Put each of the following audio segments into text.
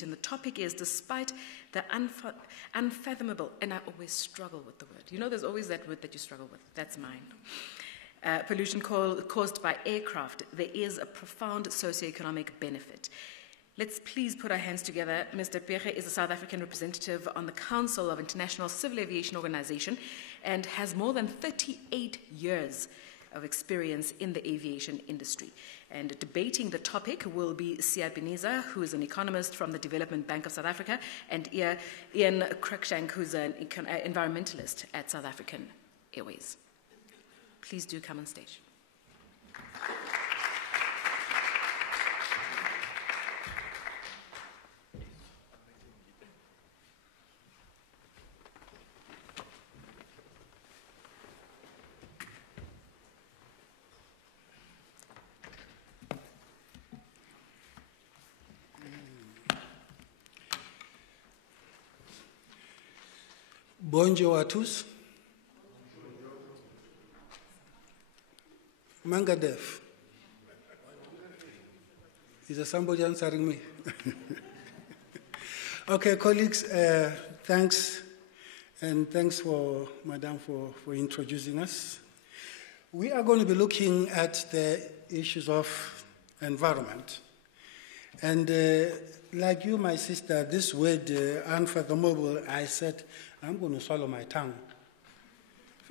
debate, and the topic is, despite the unfathomable, and I always struggle with the word. You know, there's always that word that you struggle with. That's mine. Pollution caused by aircraft, there is a profound socioeconomic benefit. Let's please put our hands together. Mr. Pere is a South African representative on the Council of International Civil Aviation Organization and has more than 38 years of experience in the aviation industry. And debating the topic will be Siya, who is an economist from the Development Bank of South Africa, and Ian Cruikshank, who's an environmentalist at South African Airways. Please do come on stage. Bonjour à tous. Mangadef. Is there somebody answering me? Okay, colleagues, thanks. And thanks for Madam for introducing us. We are going to be looking at the issues of environment. And like you, my sister, this word, unfathomable, I said, I'm going to swallow my tongue.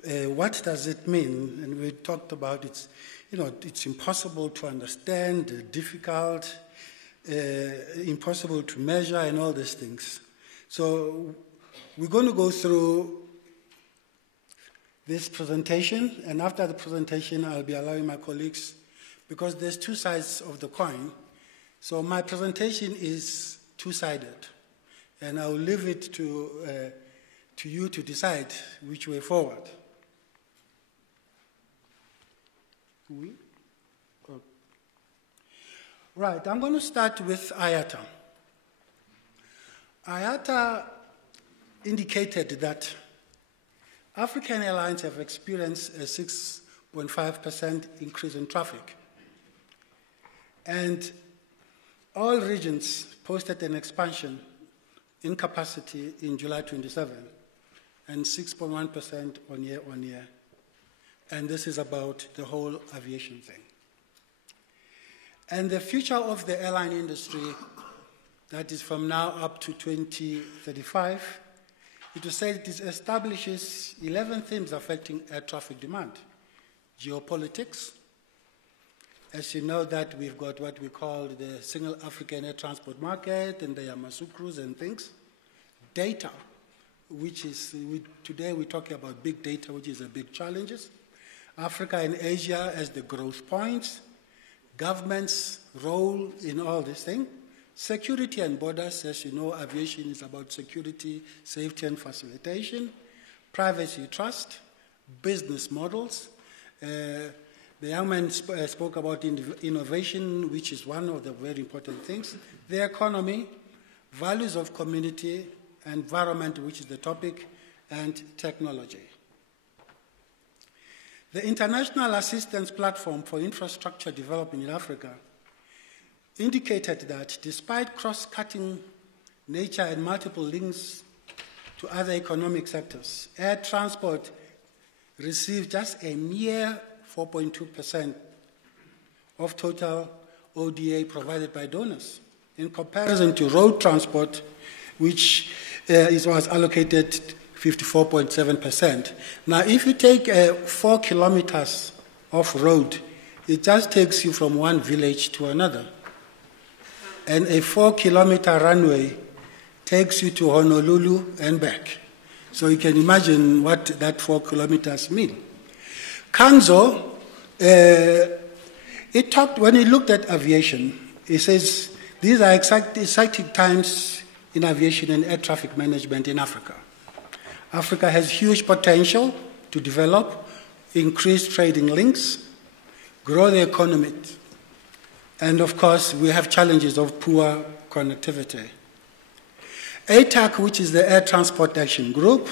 What does it mean? And we talked about it's impossible to understand, difficult, impossible to measure, and all these things. So we're going to go through this presentation, and after the presentation, I'll be allowing my colleagues, because there's two sides of the coin. So my presentation is two-sided, and I'll leave it to you to decide which way forward. Right, I'm going to start with IATA. IATA indicated that African airlines have experienced a 6.5% increase in traffic. And all regions posted an expansion in capacity in July 27, and 6.1% on year. And this is about the whole aviation thing. And the future of the airline industry, that is from now up to 2035, it was said it establishes 11 themes affecting air traffic demand. Geopolitics. As you know that we've got what we call the single African air transport market and the Yamoussoukros and things. Data, which is, today we're talking about big data, which is a big challenge. Africa and Asia as the growth points. Government's role in all this thing. Security and borders, as you know, aviation is about security, safety and facilitation. Privacy, trust. Business models. The young man spoke about innovation, which is one of the very important things. The economy, values of community, environment, which is the topic, and technology. The International Assistance Platform for Infrastructure Development in Africa indicated that despite cross-cutting nature and multiple links to other economic sectors, air transport received just a mere 4.2% of total ODA provided by donors, in comparison to road transport, which was allocated 54.7%. Now, if you take 4 kilometers of road, it just takes you from one village to another. And a 4-kilometer runway takes you to Honolulu and back. So you can imagine what that 4 kilometers mean. Kanzo, when he looked at aviation, he says, these are exciting times in aviation and air traffic management in Africa. Africa has huge potential to develop, increase trading links, grow the economy. And of course, we have challenges of poor connectivity. ATAC, which is the Air Transport Action Group,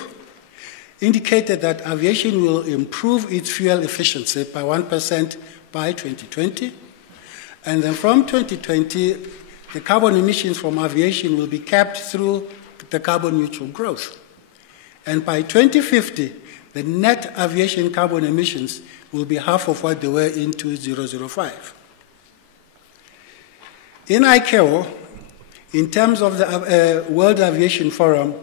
indicated that aviation will improve its fuel efficiency by 1% by 2020. And then from 2020, the carbon emissions from aviation will be capped through the carbon neutral growth. And by 2050, the net aviation carbon emissions will be half of what they were in 2005. In ICAO, in terms of the World Aviation Forum,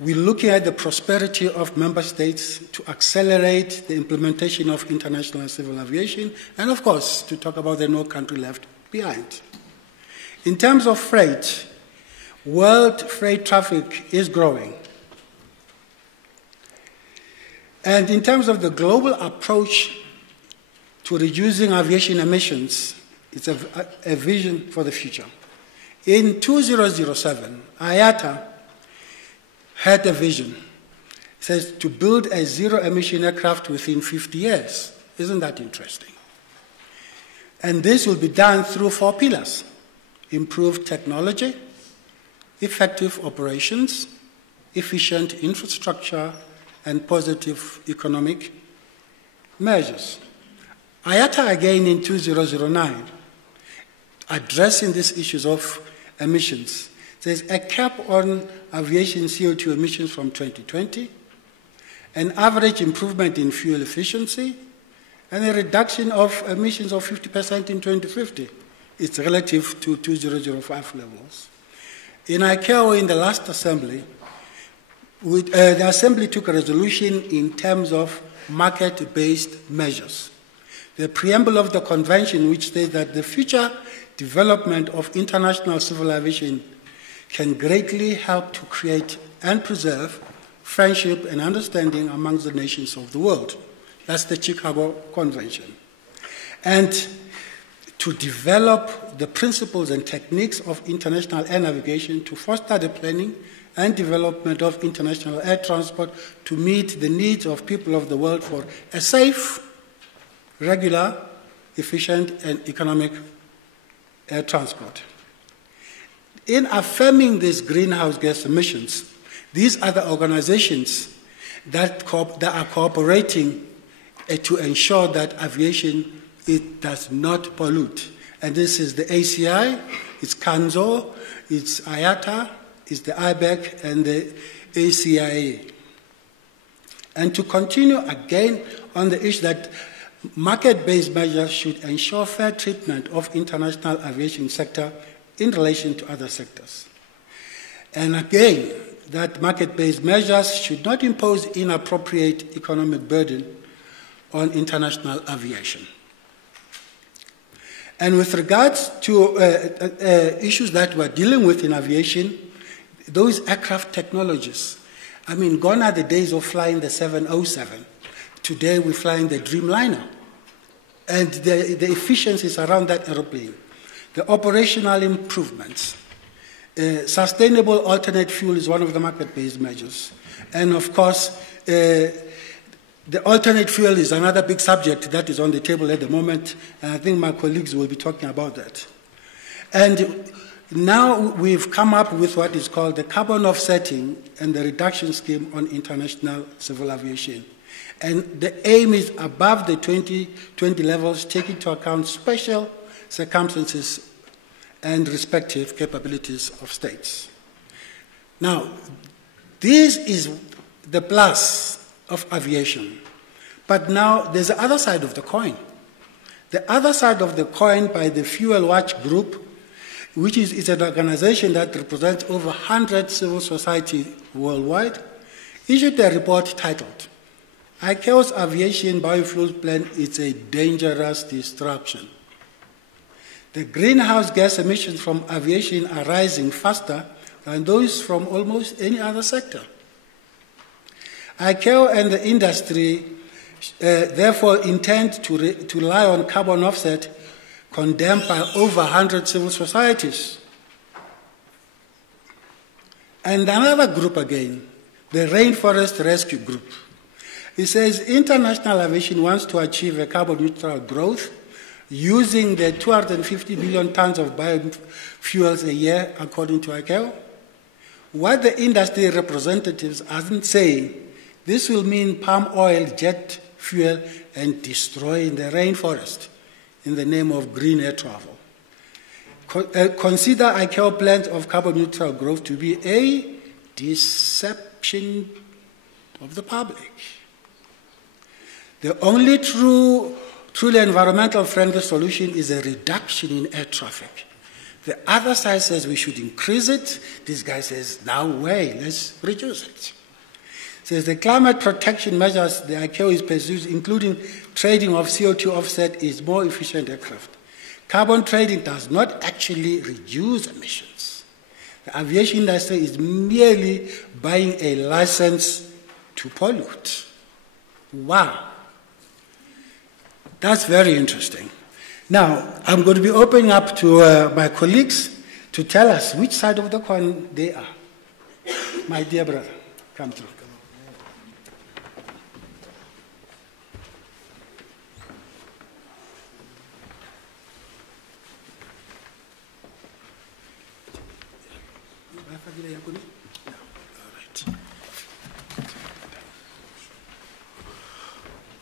we're looking at the prosperity of member states to accelerate the implementation of international civil aviation, and of course, to talk about the no country left behind. In terms of freight, world freight traffic is growing. And in terms of the global approach to reducing aviation emissions, it's a vision for the future. In 2007, IATA had a vision. It says to build a zero-emission aircraft within 50 years. Isn't that interesting? And this will be done through 4 pillars: improved technology, effective operations, efficient infrastructure, and positive economic measures. IATA again in 2009, addressing these issues of emissions, says a cap on aviation CO2 emissions from 2020, an average improvement in fuel efficiency, and a reduction of emissions of 50% in 2050. It's relative to 2005 levels. In ICAO, in the last assembly, the Assembly took a resolution in terms of market-based measures. The preamble of the convention, which states that the future development of international civil aviation can greatly help to create and preserve friendship and understanding amongst the nations of the world. That's the Chicago Convention. And to develop the principles and techniques of international air navigation to foster the planning and development of international air transport to meet the needs of people of the world for a safe, regular, efficient, and economic air transport. In affirming these greenhouse gas emissions, these are the organizations that are cooperating to ensure that aviation does not pollute. And this is the ACI, it's CANZO, it's IATA, it's the IBEC, and the ACIA. And to continue again on the issue that market-based measures should ensure fair treatment of international aviation sector in relation to other sectors. And again, that market-based measures should not impose inappropriate economic burden on international aviation. And with regards to issues that we're dealing with in aviation, those aircraft technologies, I mean, gone are the days of flying the 707. Today we're flying the Dreamliner. And the efficiencies around that airplane, the operational improvements, sustainable alternate fuel is one of the market-based measures. And of course, the alternate fuel is another big subject that is on the table at the moment, and I think my colleagues will be talking about that. And now we've come up with what is called the carbon offsetting and the reduction scheme on international civil aviation. And the aim is above the 2020 levels, taking into account special circumstances and respective capabilities of states. Now, this is the plus of aviation. But now there's the other side of the coin. The other side of the coin by the Fuel Watch Group, which is an organization that represents over 100 civil society worldwide, issued a report titled, ICAO's Aviation Biofuels Plan is a Dangerous Distraction. The greenhouse gas emissions from aviation are rising faster than those from almost any other sector. ICAO and the industry therefore intend to rely on carbon offset condemned by over 100 civil societies. And another group again, the Rainforest Rescue Group. It says international aviation wants to achieve a carbon neutral growth using the 250 billion tons of biofuels a year, according to ICAO. What the industry representatives aren't saying, this will mean palm oil, jet fuel, and destroying the rainforest in the name of green air travel. Consider ICAO plans of carbon neutral growth to be a deception of the public. The only truly environmental friendly solution is a reduction in air traffic. The other side says we should increase it. This guy says, no way, let's reduce it. Says the climate protection measures the ICAO is pursuing, including trading of CO2 offset, is more efficient aircraft. Carbon trading does not actually reduce emissions. The aviation industry is merely buying a license to pollute. Wow. That's very interesting. Now, I'm going to be opening up to my colleagues to tell us which side of the coin they are. My dear brother, come through.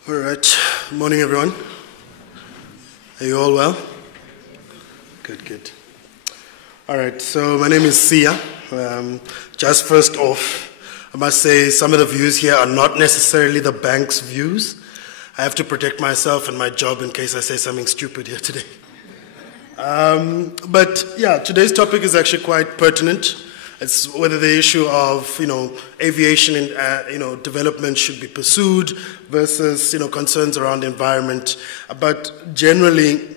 All right. Morning, everyone. Are you all well? Good, good. All right. So my name is Sia. Just first off, I must say some of the views here are not necessarily the bank's views. I have to protect myself and my job in case I say something stupid here today. But yeah, today's topic is actually quite pertinent. It's whether the issue of, aviation and, development should be pursued versus, concerns around the environment. But generally,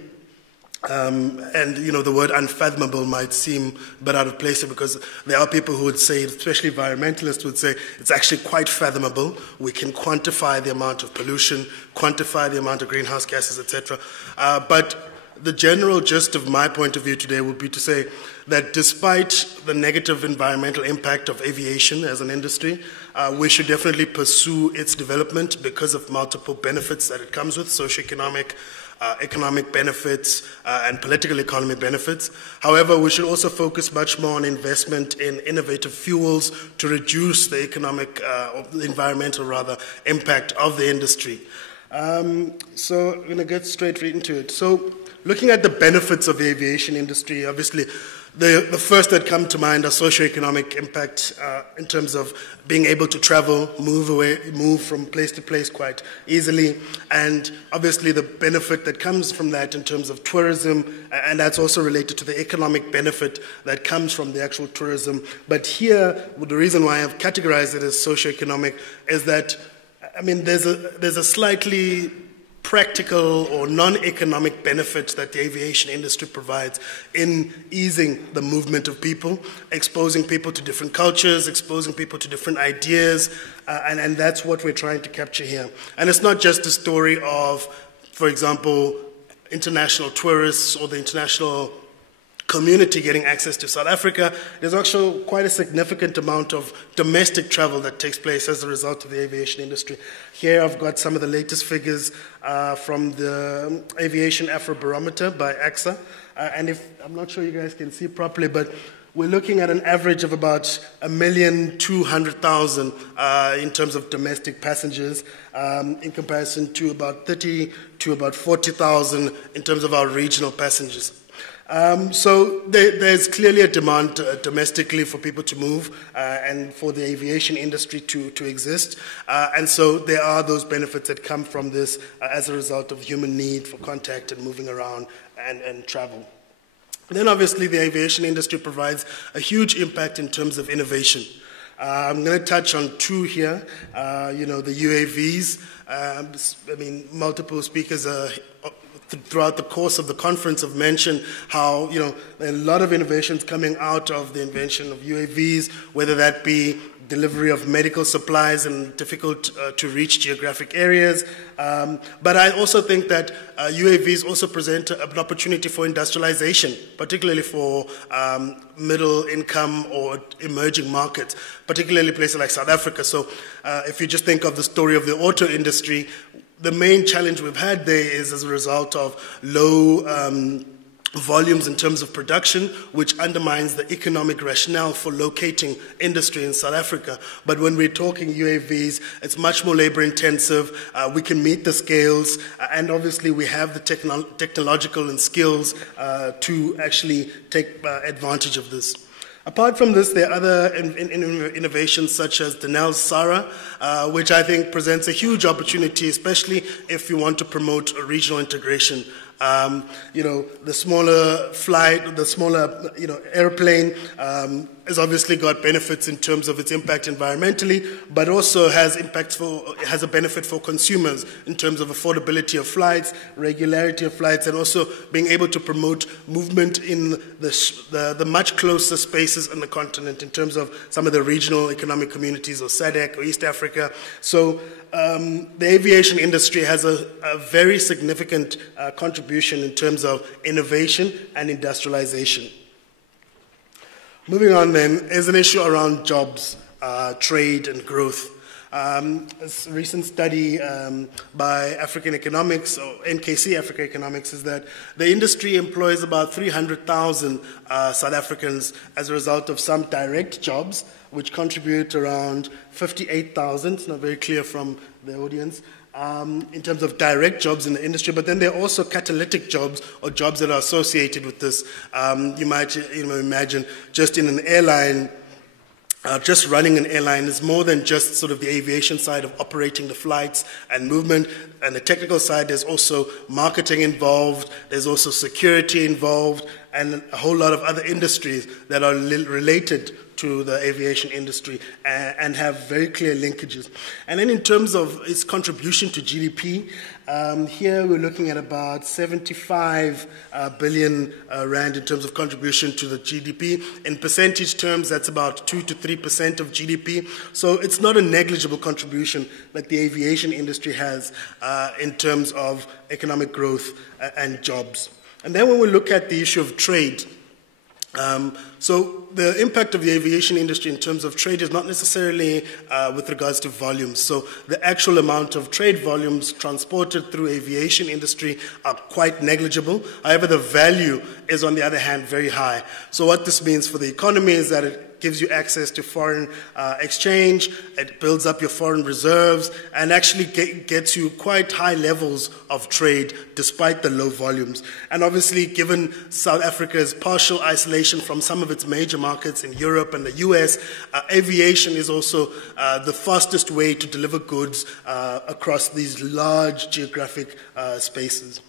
the word unfathomable might seem a bit out of place here because there are people who would say, especially environmentalists would say, it's actually quite fathomable. We can quantify the amount of pollution, quantify the amount of greenhouse gases, etc. But the general gist of my point of view today would be to say that despite the negative environmental impact of aviation as an industry, we should definitely pursue its development because of multiple benefits that it comes with, socioeconomic, economic benefits, and political economy benefits. However, we should also focus much more on investment in innovative fuels to reduce the economic, or the environmental rather, impact of the industry. So I'm going to get straight into it. So looking at the benefits of the aviation industry, obviously the first that come to mind are socioeconomic impact in terms of being able to travel, move from place to place quite easily, and obviously the benefit that comes from that in terms of tourism, and that's also related to the economic benefit that comes from the actual tourism. But here, the reason why I've categorized it as socioeconomic is that, there's a slightly practical or non-economic benefits that the aviation industry provides in easing the movement of people, exposing people to different cultures, exposing people to different ideas, and that's what we're trying to capture here. And it's not just a story of, for example, international tourists or the international community getting access to South Africa. There's also quite a significant amount of domestic travel that takes place as a result of the aviation industry. Here I've got some of the latest figures from the Aviation Afrobarometer by AXA. And I'm not sure you guys can see properly, but we're looking at an average of about 1,200,000 in terms of domestic passengers, in comparison to about 30 to about 40,000 in terms of our regional passengers. So there's clearly a demand domestically for people to move and for the aviation industry to exist. And so there are those benefits that come from this as a result of human need for contact and moving around and travel. Then obviously the aviation industry provides a huge impact in terms of innovation. I'm going to touch on two here, the UAVs. Multiple speakers throughout the course of the conference have mentioned how, a lot of innovations coming out of the invention of UAVs, whether that be delivery of medical supplies in difficult to reach geographic areas. But I also think that UAVs also present an opportunity for industrialization, particularly for middle income or emerging markets, particularly places like South Africa. So if you just think of the story of the auto industry, the main challenge we've had there is as a result of low volumes in terms of production, which undermines the economic rationale for locating industry in South Africa. But when we're talking UAVs, it's much more labor intensive. We can meet the scales, and obviously we have the technological and skills to actually take advantage of this. Apart from this, there are other innovations such as Denel's SARA, which I think presents a huge opportunity, especially if you want to promote regional integration. The smaller flight, the smaller, airplane has obviously got benefits in terms of its impact environmentally, but also has a benefit for consumers in terms of affordability of flights, regularity of flights, and also being able to promote movement in the much closer spaces on the continent in terms of some of the regional economic communities or SADC or East Africa. So the aviation industry has a very significant contribution in terms of innovation and industrialization. Moving on then, is an issue around jobs, trade and growth. A recent study by African Economics, or NKC Africa Economics, is that the industry employs about 300,000 South Africans as a result of some direct jobs, which contribute around 58,000, it's not very clear from the audience, in terms of direct jobs in the industry, but then there are also catalytic jobs or jobs that are associated with this. You might imagine just in an airline, just running an airline is more than just sort of the aviation side of operating the flights and movement. And the technical side, there's also marketing involved, there's also security involved, and a whole lot of other industries that are related to the aviation industry and have very clear linkages. And then in terms of its contribution to GDP, here we're looking at about 75 billion rand in terms of contribution to the GDP. In percentage terms, that's about 2 to 3% of GDP. So it's not a negligible contribution like the aviation industry has in terms of economic growth and jobs. And then when we look at the issue of trade, so the impact of the aviation industry in terms of trade is not necessarily with regards to volumes. So the actual amount of trade volumes transported through aviation industry are quite negligible. However, the value is, on the other hand, very high. So what this means for the economy is that it gives you access to foreign exchange, it builds up your foreign reserves, and actually gets you quite high levels of trade despite the low volumes. And obviously, given South Africa's partial isolation from some of its major markets in Europe and the US, aviation is also the fastest way to deliver goods across these large geographic spaces.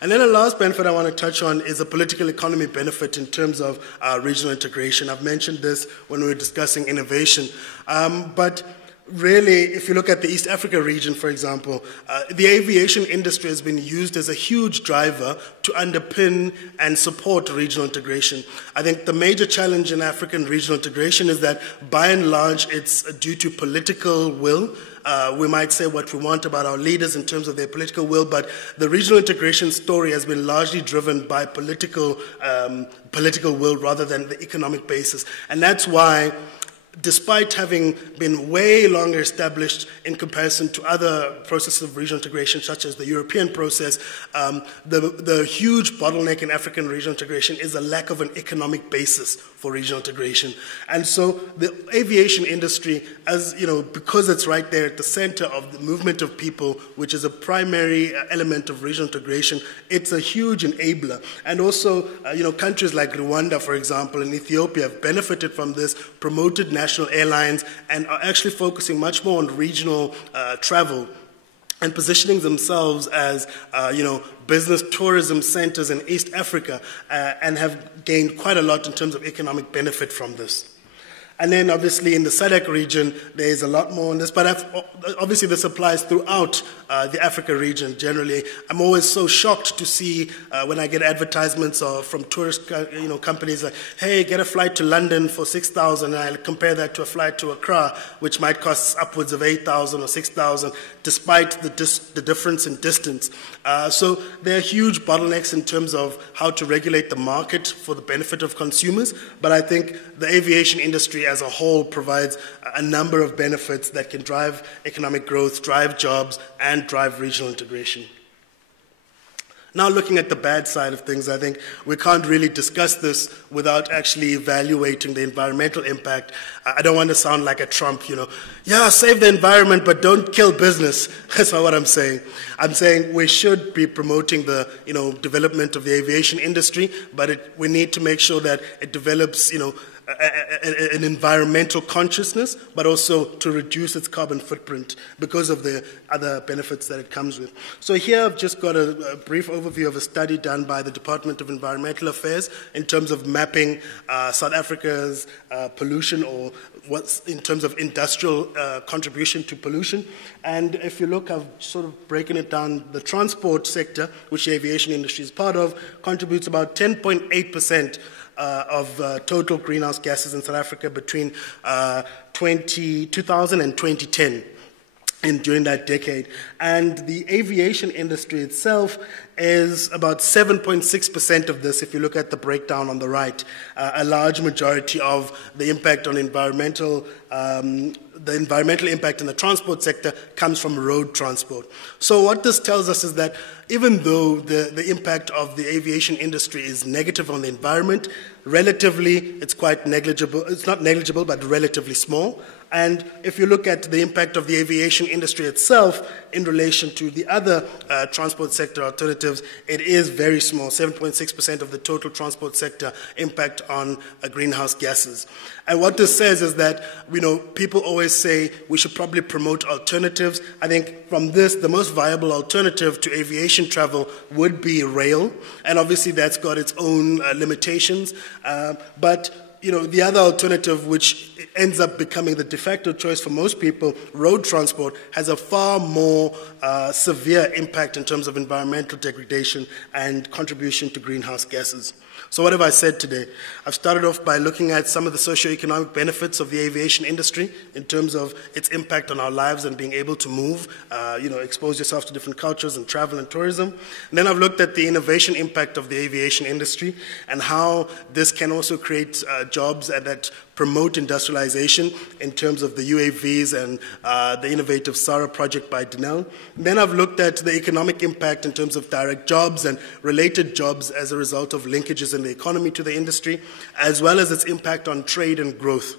And then the last benefit I want to touch on is a political economy benefit in terms of regional integration. I've mentioned this when we were discussing innovation. But really, if you look at the East Africa region, for example, the aviation industry has been used as a huge driver to underpin and support regional integration. I think the major challenge in African regional integration is that, by and large, it's due to political will. We might say what we want about our leaders in terms of their political will, but the regional integration story has been largely driven by political will rather than the economic basis. And that's why, despite having been way longer established in comparison to other processes of regional integration, such as the European process, the huge bottleneck in African regional integration is a lack of an economic basis for regional integration. And so the aviation industry, as you know, because it's right there at the center of the movement of people, which is a primary element of regional integration, it's a huge enabler. And also, countries like Rwanda, for example, and Ethiopia have benefited from this, promoted national airlines, and are actually focusing much more on regional travel and positioning themselves as, business tourism centers in East Africa, and have gained quite a lot in terms of economic benefit from this. And then obviously in the SADC region, there's a lot more on this, but obviously this applies throughout the Africa region generally. I'm always so shocked to see when I get advertisements from tourist companies like, hey, get a flight to London for 6,000, and I compare that to a flight to Accra, which might cost upwards of 8,000 or 6,000, despite the difference in distance. So there are huge bottlenecks in terms of how to regulate the market for the benefit of consumers, but I think the aviation industry as a whole provides a number of benefits that can drive economic growth, drive jobs, and drive regional integration. Now, looking at the bad side of things, I think we can't really discuss this without actually evaluating the environmental impact. I don't want to sound like a Trump, yeah, save the environment, but don't kill business. That's not what I'm saying. I'm saying we should be promoting the, development of the aviation industry, but we need to make sure that it develops, an environmental consciousness, but also to reduce its carbon footprint because of the other benefits that it comes with. So here I've just got a brief overview of a study done by the Department of Environmental Affairs in terms of mapping South Africa's pollution, or what's in terms of industrial contribution to pollution. And if you look, I've sort of broken it down. The transport sector, which the aviation industry is part of, contributes about 10.8% of total greenhouse gases in South Africa between 2000 and 2010. During that decade. And the aviation industry itself is about 7.6% of this, if you look at the breakdown on the right. A large majority of the impact on environmental impact in the transport sector comes from road transport. So what this tells us is that even though the impact of the aviation industry is negative on the environment, relatively it's quite negligible. It's not negligible, but relatively small. And if you look at the impact of the aviation industry itself in relation to the other transport sector alternatives, it is very small, 7.6% of the total transport sector impact on greenhouse gases. And what this says is that, people always say we should probably promote alternatives. I think from this, the most viable alternative to aviation travel would be rail. And obviously that's got its own limitations. But the other alternative, which ends up becoming the de facto choice for most people, road transport, has a far more severe impact in terms of environmental degradation and contribution to greenhouse gases. So what have I said today? I've started off by looking at some of the socio-economic benefits of the aviation industry in terms of its impact on our lives and being able to move, expose yourself to different cultures and travel and tourism. And then I've looked at the innovation impact of the aviation industry and how this can also create jobs that promote industrialization in terms of the UAVs and the innovative SARA project by Denel. Then I've looked at the economic impact in terms of direct jobs and related jobs as a result of linkages in the economy to the industry, as well as its impact on trade and growth.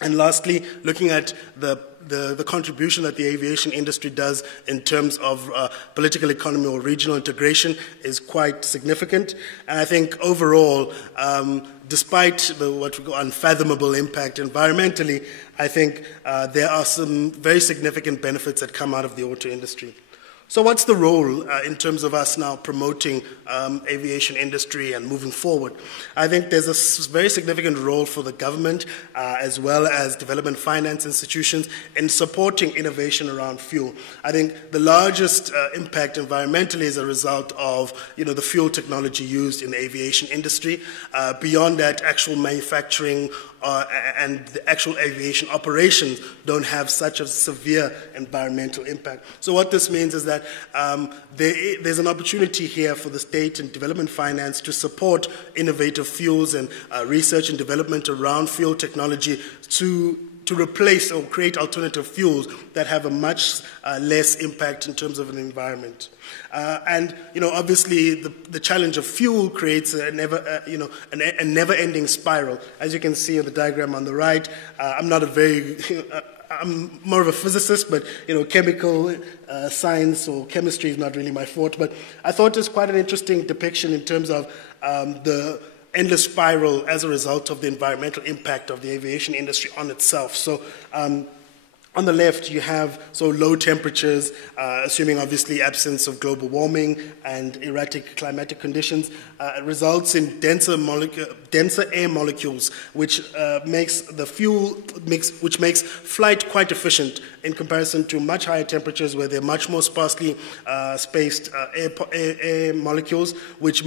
And lastly, looking at the contribution that the aviation industry does in terms of political economy or regional integration is quite significant. And I think overall, despite what we call unfathomable impact environmentally, I think there are some very significant benefits that come out of the auto industry. So what's the role in terms of us now promoting aviation industry and moving forward? I think there's a very significant role for the government as well as development finance institutions in supporting innovation around fuel. I think the largest impact environmentally is a result of the fuel technology used in the aviation industry. Beyond that, actual manufacturing and the actual aviation operations don't have such a severe environmental impact. So what this means is that there's an opportunity here for the state and development finance to support innovative fuels and research and development around fuel technology to replace or create alternative fuels that have a much less impact in terms of an environment. And obviously, the challenge of fuel creates a never-ending spiral. As you can see on the diagram on the right, I'm more of a physicist, but chemical science or chemistry is not really my forte. But I thought it was quite an interesting depiction in terms of the endless spiral as a result of the environmental impact of the aviation industry on itself. So on the left, you have low temperatures, assuming obviously absence of global warming and erratic climatic conditions, results in denser air molecules, which makes flight quite efficient in comparison to much higher temperatures where they're much more sparsely spaced air molecules, which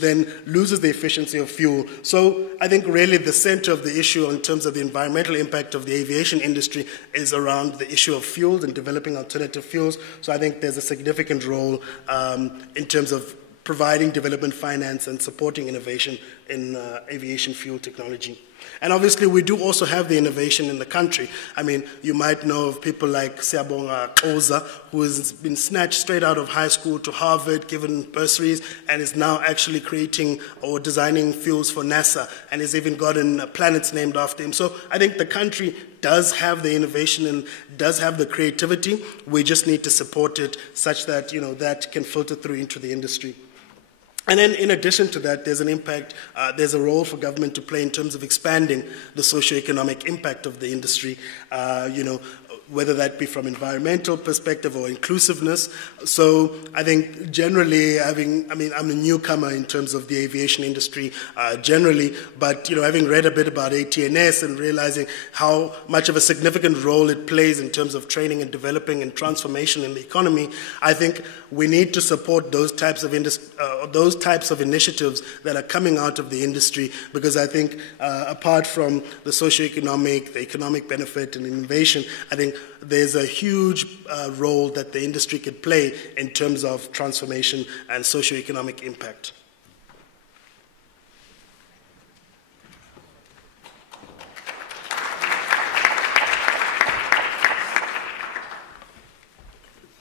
then loses the efficiency of fuel. So I think really the center of the issue in terms of the environmental impact of the aviation industry is around the issue of fuels and developing alternative fuels. So I think there's a significant role in terms of providing development finance and supporting innovation in aviation fuel technology. And obviously, we do also have the innovation in the country. I mean, you might know of people like Siyabonga Oza, who has been snatched straight out of high school to Harvard, given bursaries, and is now actually creating or designing fuels for NASA, and has even gotten planets named after him. So I think the country does have the innovation and does have the creativity. We just need to support it such that, that can filter through into the industry. And then in addition to that, there's an impact, there's a role for government to play in terms of expanding the socio-economic impact of the industry, whether that be from environmental perspective or inclusiveness. So I think generally I'm a newcomer in terms of the aviation industry generally, but having read a bit about ATNS and realizing how much of a significant role it plays in terms of training and developing and transformation in the economy, I think we need to support those types of initiatives that are coming out of the industry, because I think apart from the socio-economic, the economic benefit and innovation, I think there's a huge role that the industry could play in terms of transformation and socio-economic impact.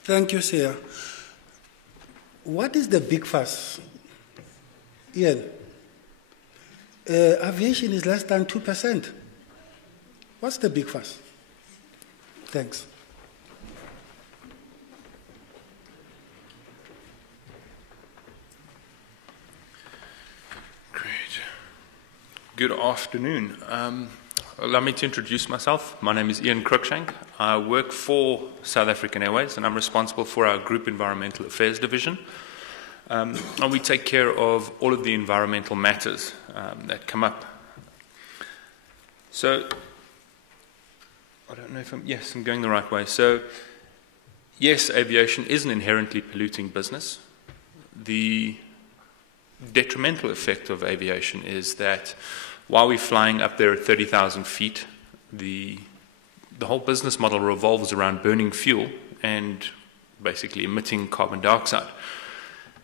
Thank you, Sia. What is the big fuss? Ian, aviation is less than 2%. What's the big fuss? Thanks. Great. Good afternoon. Allow me to introduce myself. My name is Ian Cruikshank. I work for South African Airways, and I'm responsible for our Group Environmental Affairs Division. And we take care of all of the environmental matters that come up. So, I don't know if I'm going the right way. So, yes, aviation is an inherently polluting business. The detrimental effect of aviation is that while we're flying up there at 30,000 feet, the whole business model revolves around burning fuel and basically emitting carbon dioxide.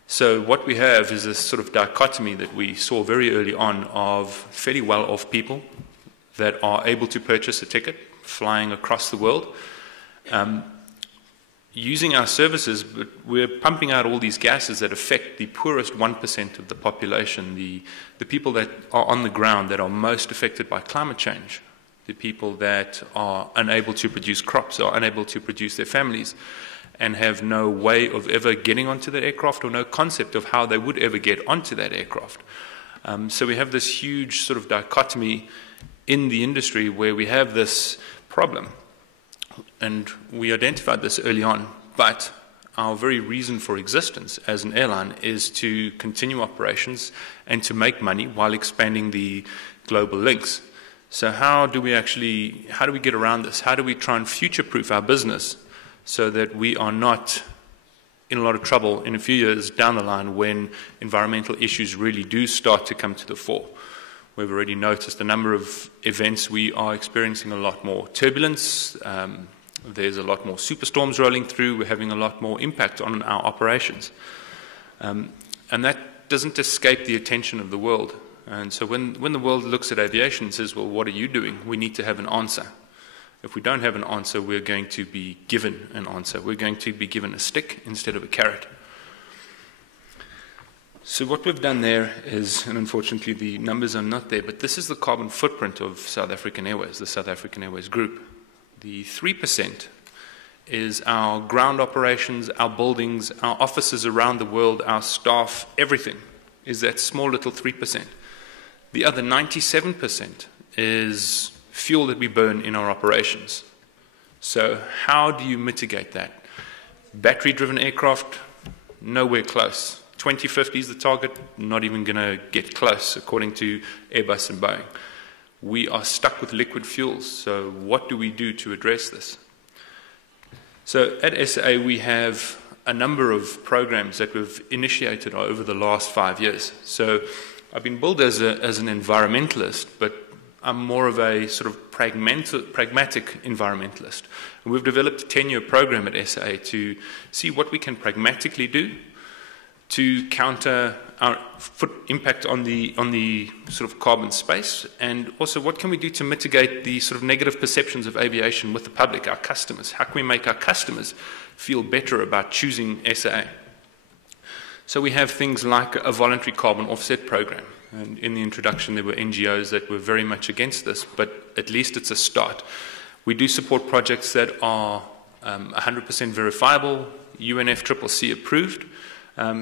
So what we have is this sort of dichotomy that we saw very early on of fairly well-off people that are able to purchase a ticket, flying across the world, using our services, but we're pumping out all these gases that affect the poorest 1% of the population, the people that are on the ground that are most affected by climate change, the people that are unable to produce crops, or unable to produce their families, and have no way of ever getting onto that aircraft or no concept of how they would ever get onto that aircraft. So we have this huge sort of dichotomy in the industry where we have this problem. And we identified this early on, but our very reason for existence as an airline is to continue operations and to make money while expanding the global links. So how do we get around this? How do we try and future-proof our business so that we are not in a lot of trouble in a few years down the line when environmental issues really do start to come to the fore? We've already noticed the number of events. We are experiencing a lot more turbulence. There's a lot more superstorms rolling through. We're having a lot more impact on our operations. And that doesn't escape the attention of the world. And so when the world looks at aviation and says, well, what are you doing? We need to have an answer. If we don't have an answer, we're going to be given an answer. We're going to be given a stick instead of a carrot. So what we've done there is, and unfortunately the numbers are not there, but this is the carbon footprint of South African Airways, the South African Airways Group. The 3% is our ground operations, our buildings, our offices around the world, our staff, everything is that small little 3%. The other 97% is fuel that we burn in our operations. So how do you mitigate that? Battery-driven aircraft, nowhere close. 2050 is the target, not even going to get close, according to Airbus and Boeing. We are stuck with liquid fuels, so what do we do to address this? So at SA, we have a number of programs that we've initiated over the last 5 years. So I've been billed as an environmentalist, but I'm more of a sort of pragmatic environmentalist. And we've developed a 10-year program at SA to see what we can pragmatically do to counter our impact on the sort of carbon space, and also what can we do to mitigate the sort of negative perceptions of aviation with the public, our customers? How can we make our customers feel better about choosing SA? So we have things like a voluntary carbon offset program. And in the introduction, there were NGOs that were very much against this, but at least it's a start. We do support projects that are 100% verifiable, UNFCCC approved,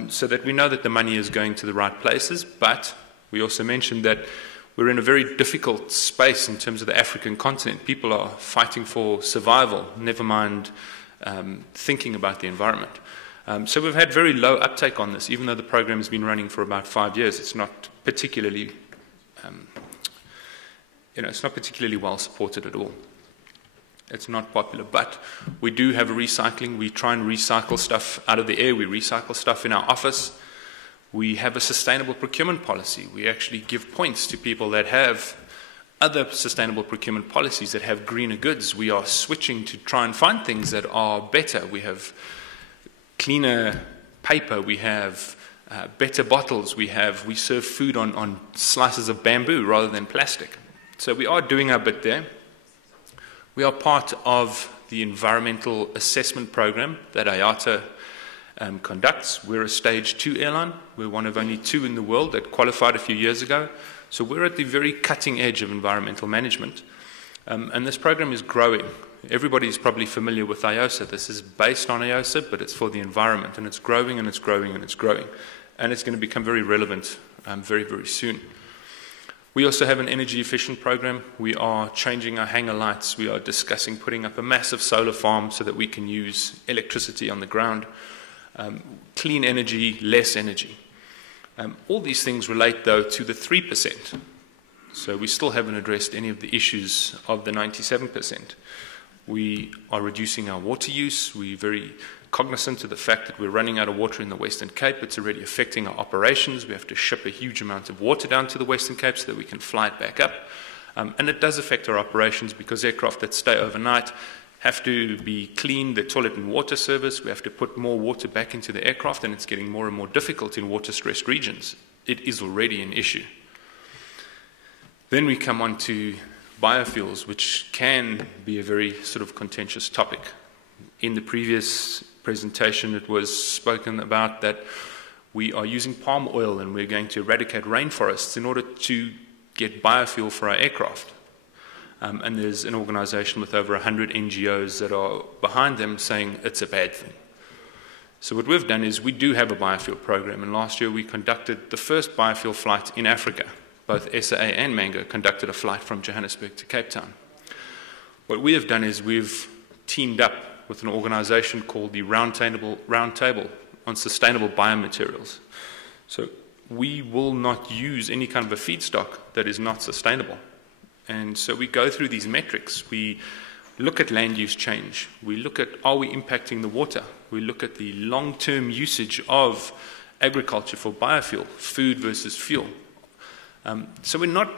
so that we know that the money is going to the right places. But we also mentioned that we're in a very difficult space in terms of the African continent. People are fighting for survival, never mind thinking about the environment. So we've had very low uptake on this, even though the program has been running for about 5 years. It's not particularly, it's not particularly well supported at all. It's not popular, but we do have a recycling. We try and recycle stuff out of the air. We recycle stuff in our office. We have a sustainable procurement policy. We actually give points to people that have other sustainable procurement policies that have greener goods. We are switching to try and find things that are better. We have cleaner paper, we have better bottles, we serve food on slices of bamboo rather than plastic. So we are doing our bit there. We are part of the environmental assessment program that IATA conducts. We're a stage 2 airline. We're one of only 2 in the world that qualified a few years ago. So we're at the very cutting edge of environmental management. And this program is growing. Everybody is probably familiar with IOSA. This is based on IOSA, but it's for the environment, and it's growing and it's growing and it's growing. And it's going to become very relevant very, very soon. We also have an energy efficient program. We are changing our hangar lights. We are discussing putting up a massive solar farm so that we can use electricity on the ground. Clean energy, less energy. All these things relate, though, to the 3%. So we still haven't addressed any of the issues of the 97%. We are reducing our water use. We're very cognizant of the fact that we're running out of water in the Western Cape. It's already affecting our operations. We have to ship a huge amount of water down to the Western Cape so that we can fly it back up. And it does affect our operations because aircraft that stay overnight have to be cleaned, the toilet and water service. We have to put more water back into the aircraft, and it's getting more and more difficult in water-stressed regions. It is already an issue. Then we come on to biofuels, which can be a very sort of contentious topic. In the previous presentation, it was spoken about that we are using palm oil and we're going to eradicate rainforests in order to get biofuel for our aircraft. And there's an organization with over 100 NGOs that are behind them saying it's a bad thing. So what we've done is we do have a biofuel program, and last year we conducted the first biofuel flight in Africa. Both SA and Mango conducted a flight from Johannesburg to Cape Town. What we have done is we've teamed up with an organization called the Roundtable on Sustainable Biomaterials. So we will not use any kind of a feedstock that is not sustainable. And so we go through these metrics. We look at land use change. We look at, are we impacting the water? We look at the long-term usage of agriculture for biofuel, food versus fuel. So we're not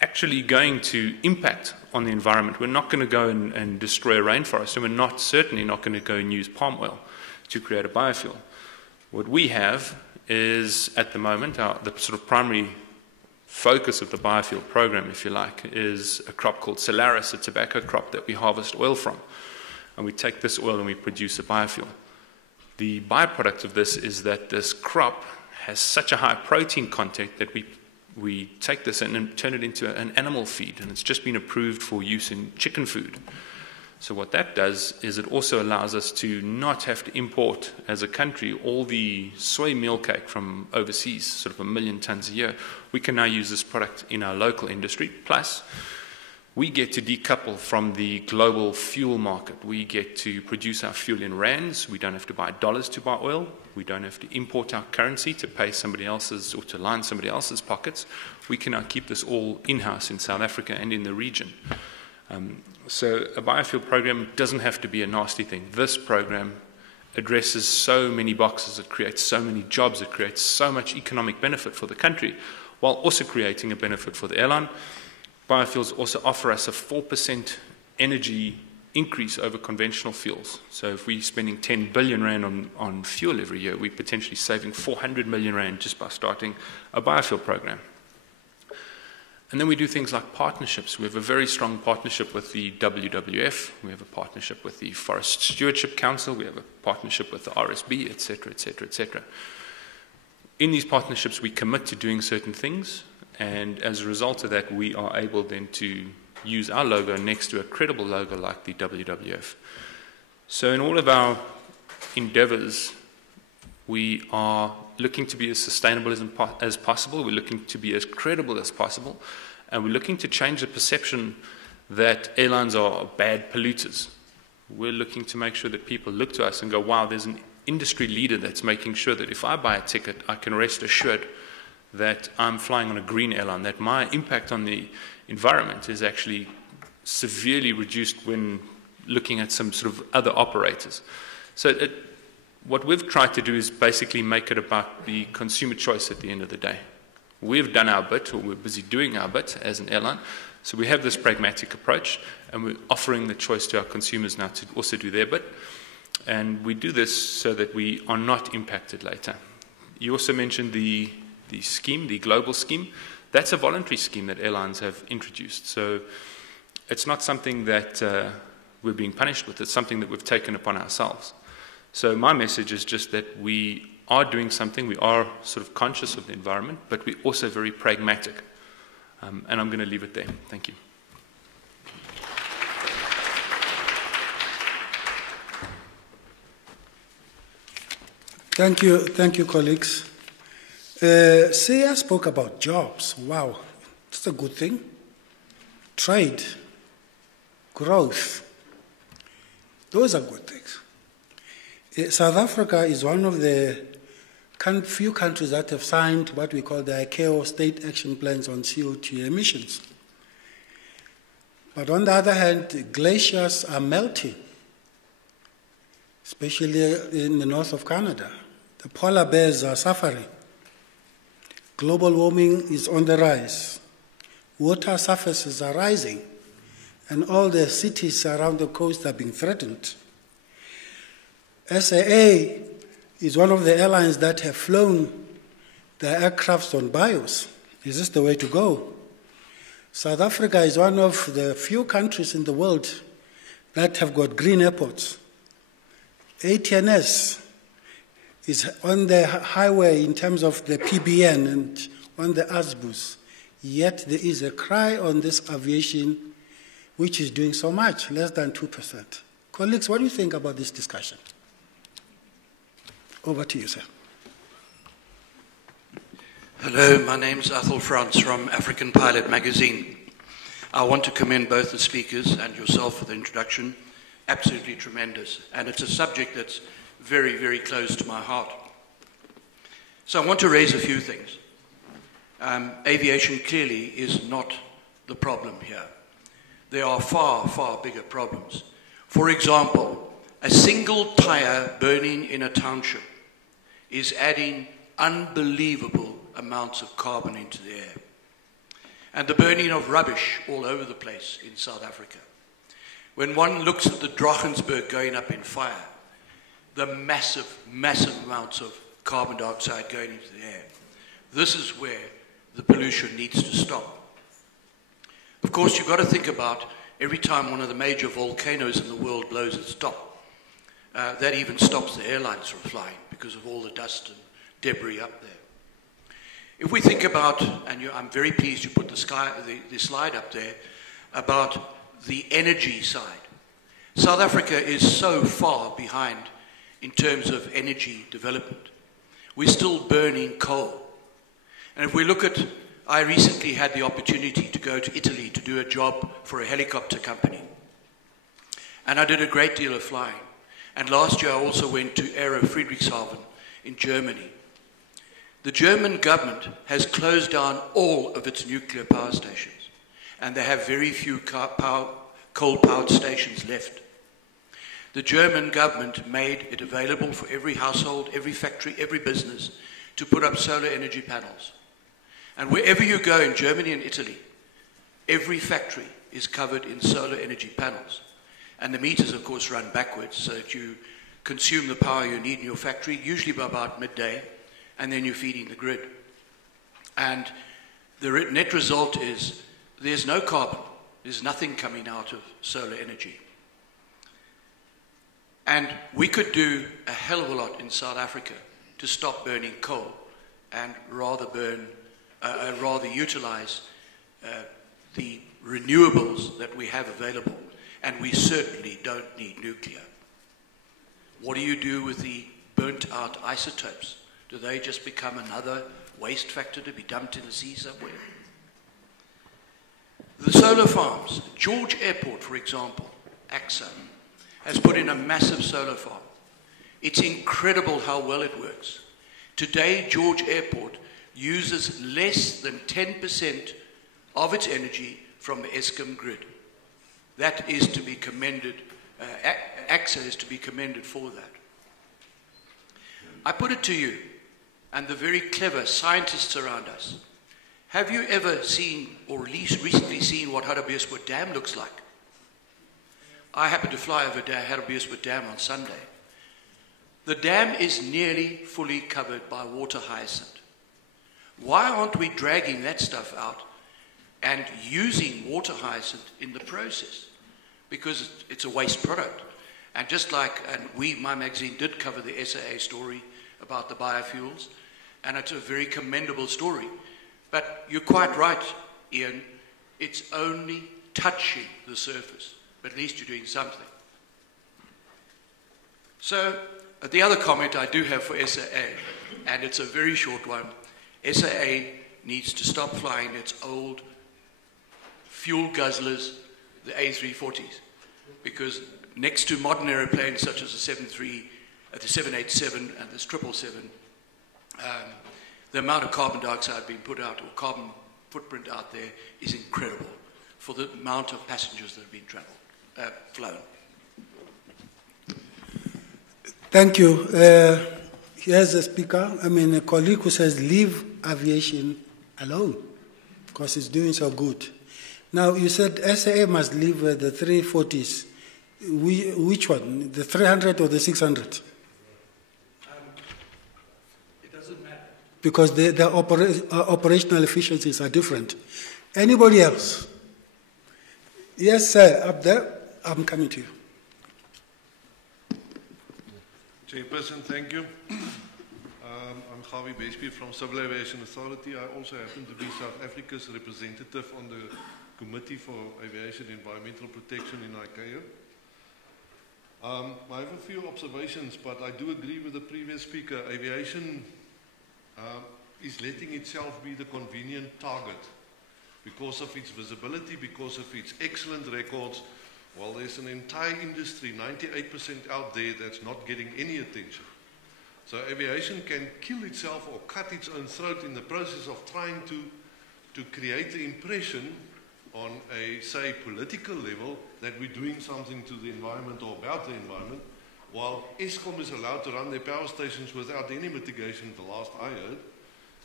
actually going to impact on the environment. We're not going to go and destroy a rainforest, and we're certainly not going to go and use palm oil to create a biofuel. What we have is, at the moment, the sort of primary focus of the biofuel program, if you like, is a crop called Solaris, a tobacco crop that we harvest oil from. And we take this oil and we produce a biofuel. The byproduct of this is that this crop has such a high protein content that we take this and turn it into an animal feed, and it's just been approved for use in chicken food. So what that does is it also allows us to not have to import, as a country, all the soy meal cake from overseas, sort of 1 million tons a year. We can now use this product in our local industry. Plus, we get to decouple from the global fuel market. We get to produce our fuel in rands. We don't have to buy dollars to buy oil. We don't have to import our currency to pay somebody else's or to line somebody else's pockets. We can now keep this all in-house in South Africa and in the region. So a biofuel program doesn't have to be a nasty thing. This program addresses so many boxes. It creates so many jobs. It creates so much economic benefit for the country, while also creating a benefit for the airline. Biofuels also offer us a 4% energy increase over conventional fuels. So if we're spending 10 billion rand on fuel every year, we're potentially saving 400 million rand just by starting a biofuel program. And then we do things like partnerships. We have a very strong partnership with the WWF. We have a partnership with the Forest Stewardship Council. We have a partnership with the RSB, etc., etc., etc. In these partnerships, we commit to doing certain things, and as a result of that, we are able then to use our logo next to a credible logo like the WWF. So in all of our endeavors, we are looking to be as sustainable as possible. We're looking to be as credible as possible. And we're looking to change the perception that airlines are bad polluters. We're looking to make sure that people look to us and go, wow, there's an industry leader that's making sure that if I buy a ticket, I can rest assured that I'm flying on a green airline, that my impact on the environment is actually severely reduced when looking at some sort of other operators. So what we've tried to do is basically make it about the consumer choice at the end of the day. We've done our bit, or we're busy doing our bit as an airline. So we have this pragmatic approach, and we're offering the choice to our consumers now to also do their bit. And we do this so that we are not impacted later. You also mentioned the scheme, the global scheme. That's a voluntary scheme that airlines have introduced. So it's not something that we're being punished with. It's something that we've taken upon ourselves. So my message is just that we are doing something. We are sort of conscious of the environment, but we're also very pragmatic. And I'm going to leave it there. Thank you. Thank you, colleagues. Sia spoke about jobs. Wow, that's a good thing. Trade, growth, those are good things. South Africa is one of the few countries that have signed what we call the ICAO State Action Plans on CO2 emissions. But on the other hand, glaciers are melting, especially in the north of Canada. The polar bears are suffering. Global warming is on the rise. Water surfaces are rising, and all the cities around the coast are being threatened. SAA is one of the airlines that have flown their aircrafts on bios. Is this the way to go? South Africa is one of the few countries in the world that have got green airports. ATNS is on the highway in terms of the PBN and on the ASBUS. Yet there is a cry on this aviation which is doing so much, less than 2%. Colleagues, what do you think about this discussion? Over to you, sir. Hello, my name is Athol Frans from African Pilot magazine. I want to commend both the speakers and yourself for the introduction. Absolutely tremendous. And it's a subject that's very, very close to my heart. So I want to raise a few things. Aviation clearly is not the problem here. There are far, far bigger problems. For example, a single tire burning in a township is adding unbelievable amounts of carbon into the air. And the burning of rubbish all over the place in South Africa. When one looks at the Drakensberg going up in fire, the massive, massive amounts of carbon dioxide going into the air, this is where the pollution needs to stop. Of course, you've got to think about every time one of the major volcanoes in the world blows its top. That even stops the airlines from flying because of all the dust and debris up there. If we think about, and I'm very pleased you put the slide up there, about the energy side. South Africa is so far behind in terms of energy development. We're still burning coal. And if we look at, I recently had the opportunity to go to Italy to do a job for a helicopter company. And I did a great deal of flying. And last year I also went to Aero Friedrichshafen in Germany. The German government has closed down all of its nuclear power stations. And they have very few coal-powered stations left. The German government made it available for every household, every factory, every business to put up solar energy panels. And wherever you go in Germany and Italy, every factory is covered in solar energy panels. And the meters, of course, run backwards so that you consume the power you need in your factory, usually by about midday, and then you're feeding the grid. And the net result is there's no carbon. There's nothing coming out of solar energy. And we could do a hell of a lot in South Africa to stop burning coal and rather utilize the renewables that we have available. And we certainly don't need nuclear. What do you do with the burnt out isotopes? Do they just become another waste factor to be dumped in the sea somewhere? The solar farms, George Airport, for example, AXA, has put in a massive solar farm. It's incredible how well it works. Today, George Airport uses less than 10% of its energy from the Eskom grid. That is to be commended. AXA is to be commended for that. I put it to you, and the very clever scientists around us, have you ever seen, or at least recently seen, what Hartbeespoort Dam looks like? I happened to fly over Hartbeespoort Dam on Sunday. The dam is nearly fully covered by water hyacinth. Why aren't we dragging that stuff out and using water hyacinth in the process? Because it's a waste product. And just like, my magazine did cover the SAA story about the biofuels, and it's a very commendable story. But you're quite right, Ian, it's only touching the surface, but at least you're doing something. So, the other comment I do have for SAA, and it's a very short one, SAA needs to stop flying its old fuel guzzlers, the A340s, because next to modern aeroplanes such as the 787 and the 777, the amount of carbon dioxide being put out, or carbon footprint out there, is incredible for the amount of passengers that have been flown. Thank you. Here's a speaker, a colleague who says, leave aviation alone, because it's doing so good. Now, you said SAA must leave the 340s. Which one? The 300 or the 600? It doesn't matter. Because the operational efficiencies are different. Anybody else? Yes, sir, up there. I'm coming to you. Chairperson, thank you. I'm Gawie Besby from Civil Aviation Authority. I also happen to be South Africa's representative on the Committee for Aviation Environmental Protection in ICAO. I have a few observations, but I do agree with the previous speaker. Aviation is letting itself be the convenient target because of its visibility, because of its excellent records. Well, there's an entire industry, 98% out there, that's not getting any attention. So aviation can kill itself or cut its own throat in the process of trying to create the impression on a, say, political level that we're doing something to the environment or about the environment, while Eskom is allowed to run their power stations without any mitigation, the last I heard.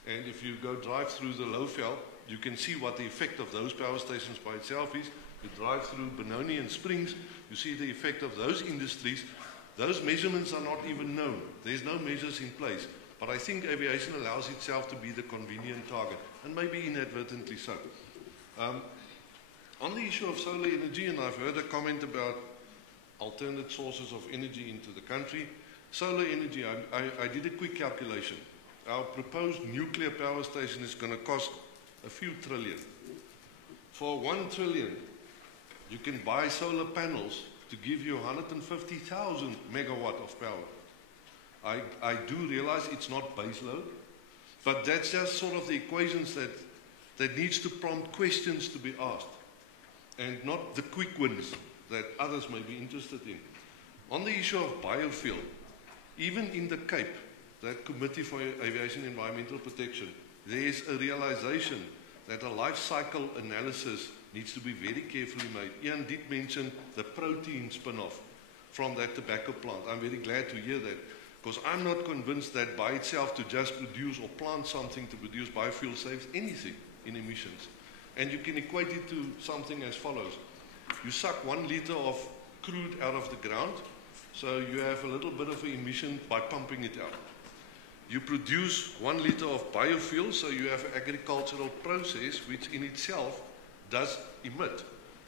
And if you go drive through the Lowveld, you can see what the effect of those power stations by itself is. You drive through Benoni and Springs, you see the effect of those industries. Those measurements are not even known. There's no measures in place. But I think aviation allows itself to be the convenient target, and maybe inadvertently so. On the issue of solar energy, and I've heard a comment about alternate sources of energy into the country. Solar energy, I did a quick calculation. Our proposed nuclear power station is going to cost a few trillion. For 1 trillion, you can buy solar panels to give you 150,000 megawatt of power. I do realize it's not baseload, but that's just sort of the equations that needs to prompt questions to be asked, and not the quick wins that others may be interested in. On the issue of biofuel, even in the Cape, that Committee for Aviation Environmental Protection, there is a realization that a life cycle analysis needs to be very carefully made. Ian did mention the protein spin-off from that tobacco plant. I'm very glad to hear that, because I'm not convinced that by itself to just produce or plant something to produce biofuel saves anything in emissions. And you can equate it to something as follows. You suck 1 liter of crude out of the ground, so you have a little bit of emission by pumping it out. You produce 1 liter of biofuel, so you have an agricultural process which in itself does emit.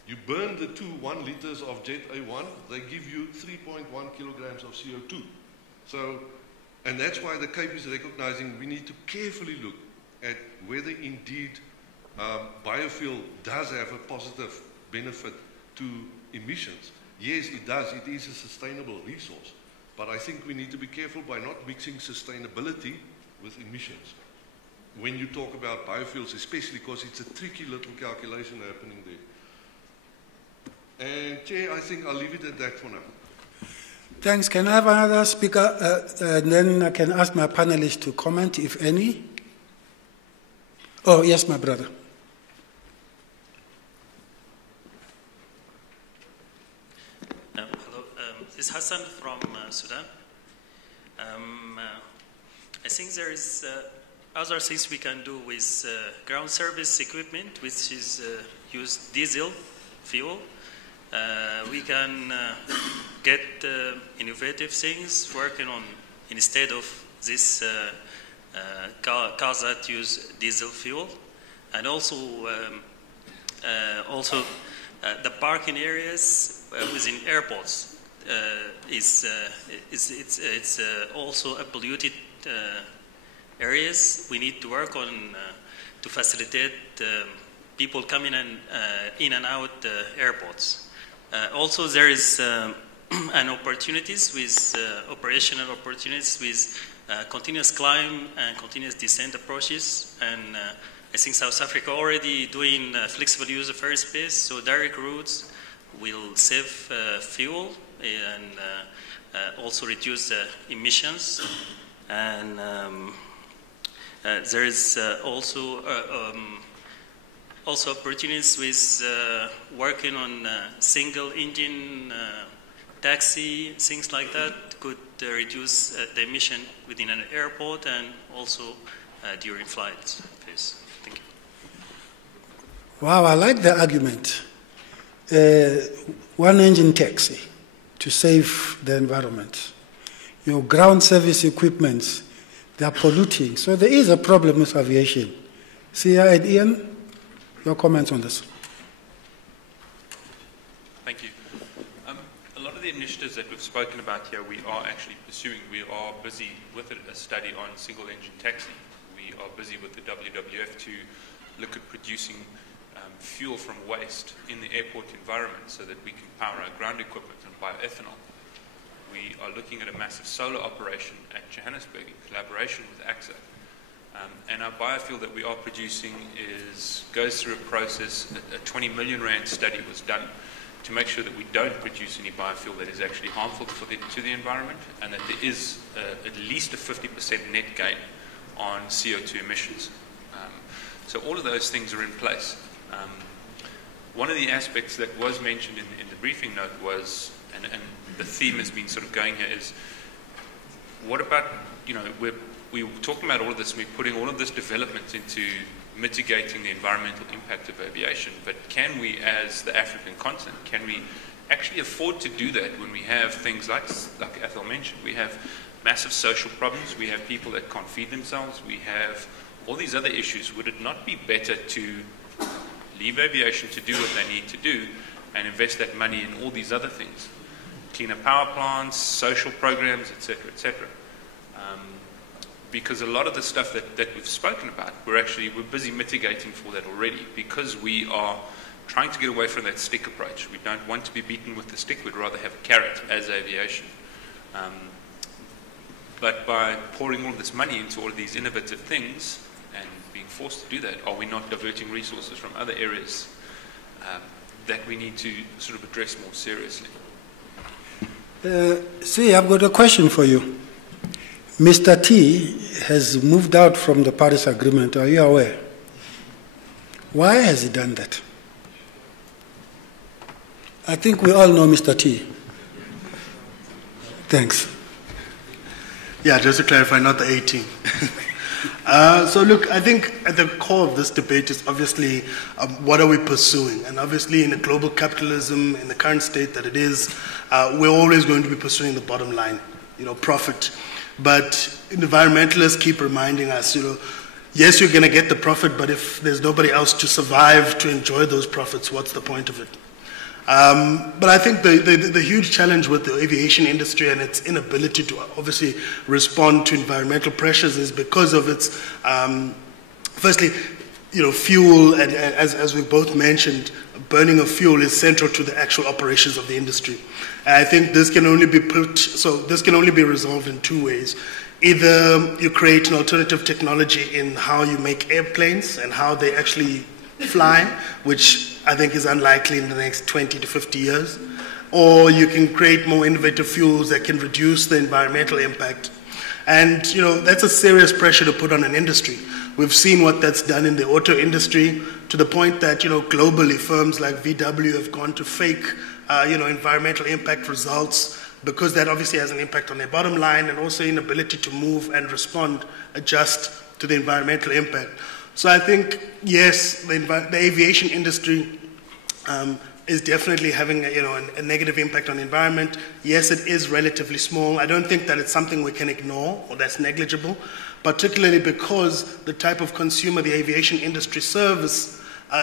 You burn the 1 liters of Jet A1, they give you 3.1 kilograms of CO2. So, and that's why the Cape is recognizing we need to carefully look at whether indeed biofuel does have a positive benefit to emissions. Yes, it does. It is a sustainable resource. But I think we need to be careful by not mixing sustainability with emissions when you talk about biofuels, especially because it's a tricky little calculation happening there. And Chair, I think I'll leave it at that for now. Thanks. Can I have another speaker? And then I can ask my panelists to comment, if any. Oh, yes, my brother. Hello, this is Hassan from Sudan. I think there is other things we can do with ground service equipment, which is use diesel fuel. We can get innovative things working on instead of this cars that use diesel fuel, and also the parking areas within airports it's also a polluted areas. We need to work on to facilitate people coming in and out airports. Also, there is an opportunities with operational opportunities with continuous climb and continuous descent approaches, and I think South Africa already doing flexible use of airspace, so direct routes will save fuel and also reduce emissions. And there is also opportunities with working on single engine taxi, things like that could reduce the emission within an airport and also during flights. Please. Thank you. Wow, I like the argument. One engine taxi to save the environment. Your ground service equipments, they are polluting. So there is a problem with aviation. Sia and Ian, your comments on this. Thank you. A lot of the initiatives that we've spoken about here, we are actually pursuing. We are busy with a study on single-engine taxi. We are busy with the WWF to look at producing fuel from waste in the airport environment so that we can power our ground equipment on bioethanol. We are looking at a massive solar operation at Johannesburg in collaboration with AXA. And our biofuel that we are producing goes through a process. A 20 million rand study was done to make sure that we don't produce any biofuel that is actually harmful to the environment, and that there is at least a 50% net gain on CO2 emissions. So all of those things are in place. One of the aspects that was mentioned in the briefing note was, and the theme has been sort of going here, is what about, we're talking about all of this, and we're putting all of this development into mitigating the environmental impact of aviation, but can we, as the African continent, can we actually afford to do that when we have things like Athol mentioned? We have massive social problems, we have people that can't feed themselves, we have all these other issues. Would it not be better to leave aviation to do what they need to do and invest that money in all these other things? Cleaner power plants, social programs, etc., etc. Because a lot of the stuff that we've spoken about, we're busy mitigating for that already, because we are trying to get away from that stick approach. We don't want to be beaten with the stick, we'd rather have a carrot as aviation. But by pouring all this money into all of these innovative things and being forced to do that, are we not diverting resources from other areas that we need to sort of address more seriously? See, I've got a question for you. Mr. T has moved out from the Paris Agreement. Are you aware? Why has he done that? I think we all know Mr. T. Thanks. Yeah, just to clarify, not the 18. So look, I think at the core of this debate is obviously what are we pursuing? And obviously in a global capitalism, in the current state that it is, we're always going to be pursuing the bottom line, profit. But environmentalists keep reminding us, yes, you're going to get the profit, but if there's nobody else to survive to enjoy those profits, what's the point of it? But I think the huge challenge with the aviation industry and its inability to obviously respond to environmental pressures is because of its, firstly, fuel, and as we both mentioned, burning of fuel is central to the actual operations of the industry. And I think this can only be resolved in two ways. Either you create an alternative technology in how you make airplanes and how they actually fly, which I think is unlikely in the next 20 to 50 years, or you can create more innovative fuels that can reduce the environmental impact. And, that's a serious pressure to put on an industry. We've seen what that's done in the auto industry to the point that, globally firms like VW have gone to fake, environmental impact results because that obviously has an impact on their bottom line and also inability to move and respond, adjust to the environmental impact. So I think, yes, the aviation industry is definitely having a negative impact on the environment. Yes, it is relatively small. I don't think that it's something we can ignore or that's negligible, particularly because the type of consumer the aviation industry serves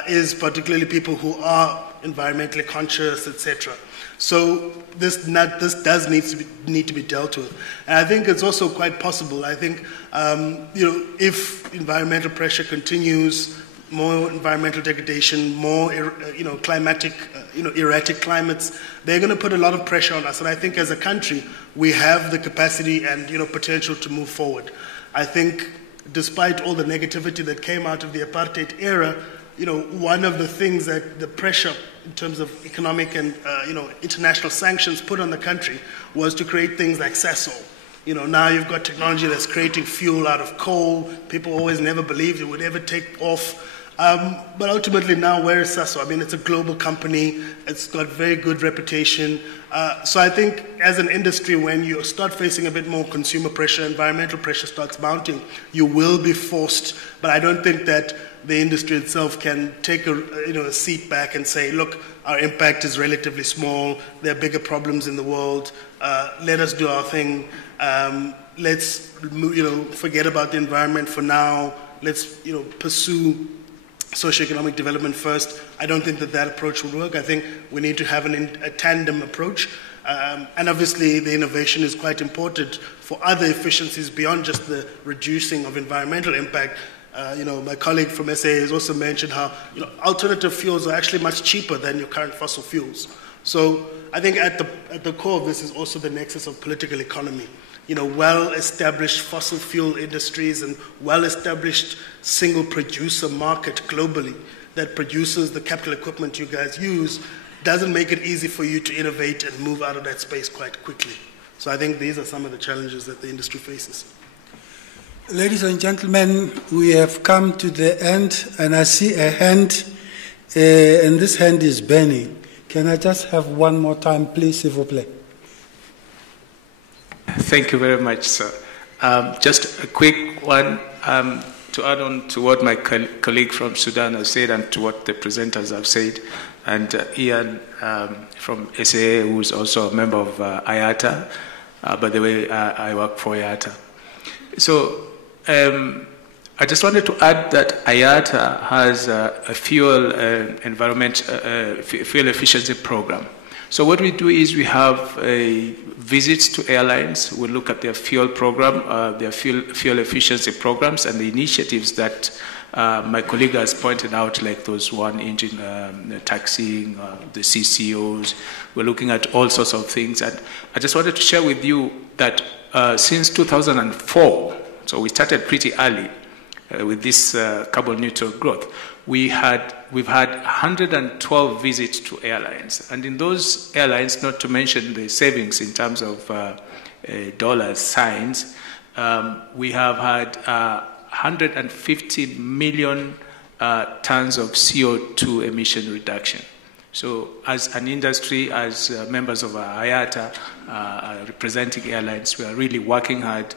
is particularly people who are environmentally conscious, etc. So this does need to be dealt with. And I think it's also quite possible. I think, if environmental pressure continues, more environmental degradation, more, climatic, erratic climates, they're going to put a lot of pressure on us. And I think as a country, we have the capacity and, potential to move forward. I think despite all the negativity that came out of the apartheid era, one of the things that the pressure in terms of economic and, international sanctions put on the country was to create things like Sasol. Now you've got technology that's creating fuel out of coal. People always never believed it would ever take off. But ultimately now, where is Sasol? I mean, it's a global company. It's got very good reputation. So I think as an industry, when you start facing a bit more consumer pressure, environmental pressure starts mounting, you will be forced. But I don't think that the industry itself can take a seat back and say, look, our impact is relatively small. There are bigger problems in the world. Let us do our thing. Let's forget about the environment for now. Let's pursue socioeconomic development first. I don't think that approach would work. I think we need to have a tandem approach. And obviously the innovation is quite important for other efficiencies beyond just the reducing of environmental impact. My colleague from SA has also mentioned how alternative fuels are actually much cheaper than your current fossil fuels. So I think at the core of this is also the nexus of political economy. Well-established fossil fuel industries and well-established single producer market globally that produces the capital equipment you guys use doesn't make it easy for you to innovate and move out of that space quite quickly. So I think these are some of the challenges that the industry faces. Ladies and gentlemen, we have come to the end, and I see a hand, and this hand is burning. Can I just have one more time, please, s'il vous plaît? Thank you very much, sir. Just a quick one to add on to what my colleague from Sudan has said and to what the presenters have said, and Ian from SAA, who is also a member of IATA. By the way, I work for IATA. So I just wanted to add that IATA has a fuel fuel efficiency program. So what we do is we have visits to airlines. We look at their fuel program, their fuel efficiency programs, and the initiatives that my colleague has pointed out, like those one-engine taxiing, the CCOs. We're looking at all sorts of things. And I just wanted to share with you that since 2004, so we started pretty early with this carbon neutral growth, we've had 112 visits to airlines. And in those airlines, not to mention the savings in terms of dollars, signs, we have had 150 million tons of CO2 emission reduction. So as an industry, as members of IATA, representing airlines, we are really working hard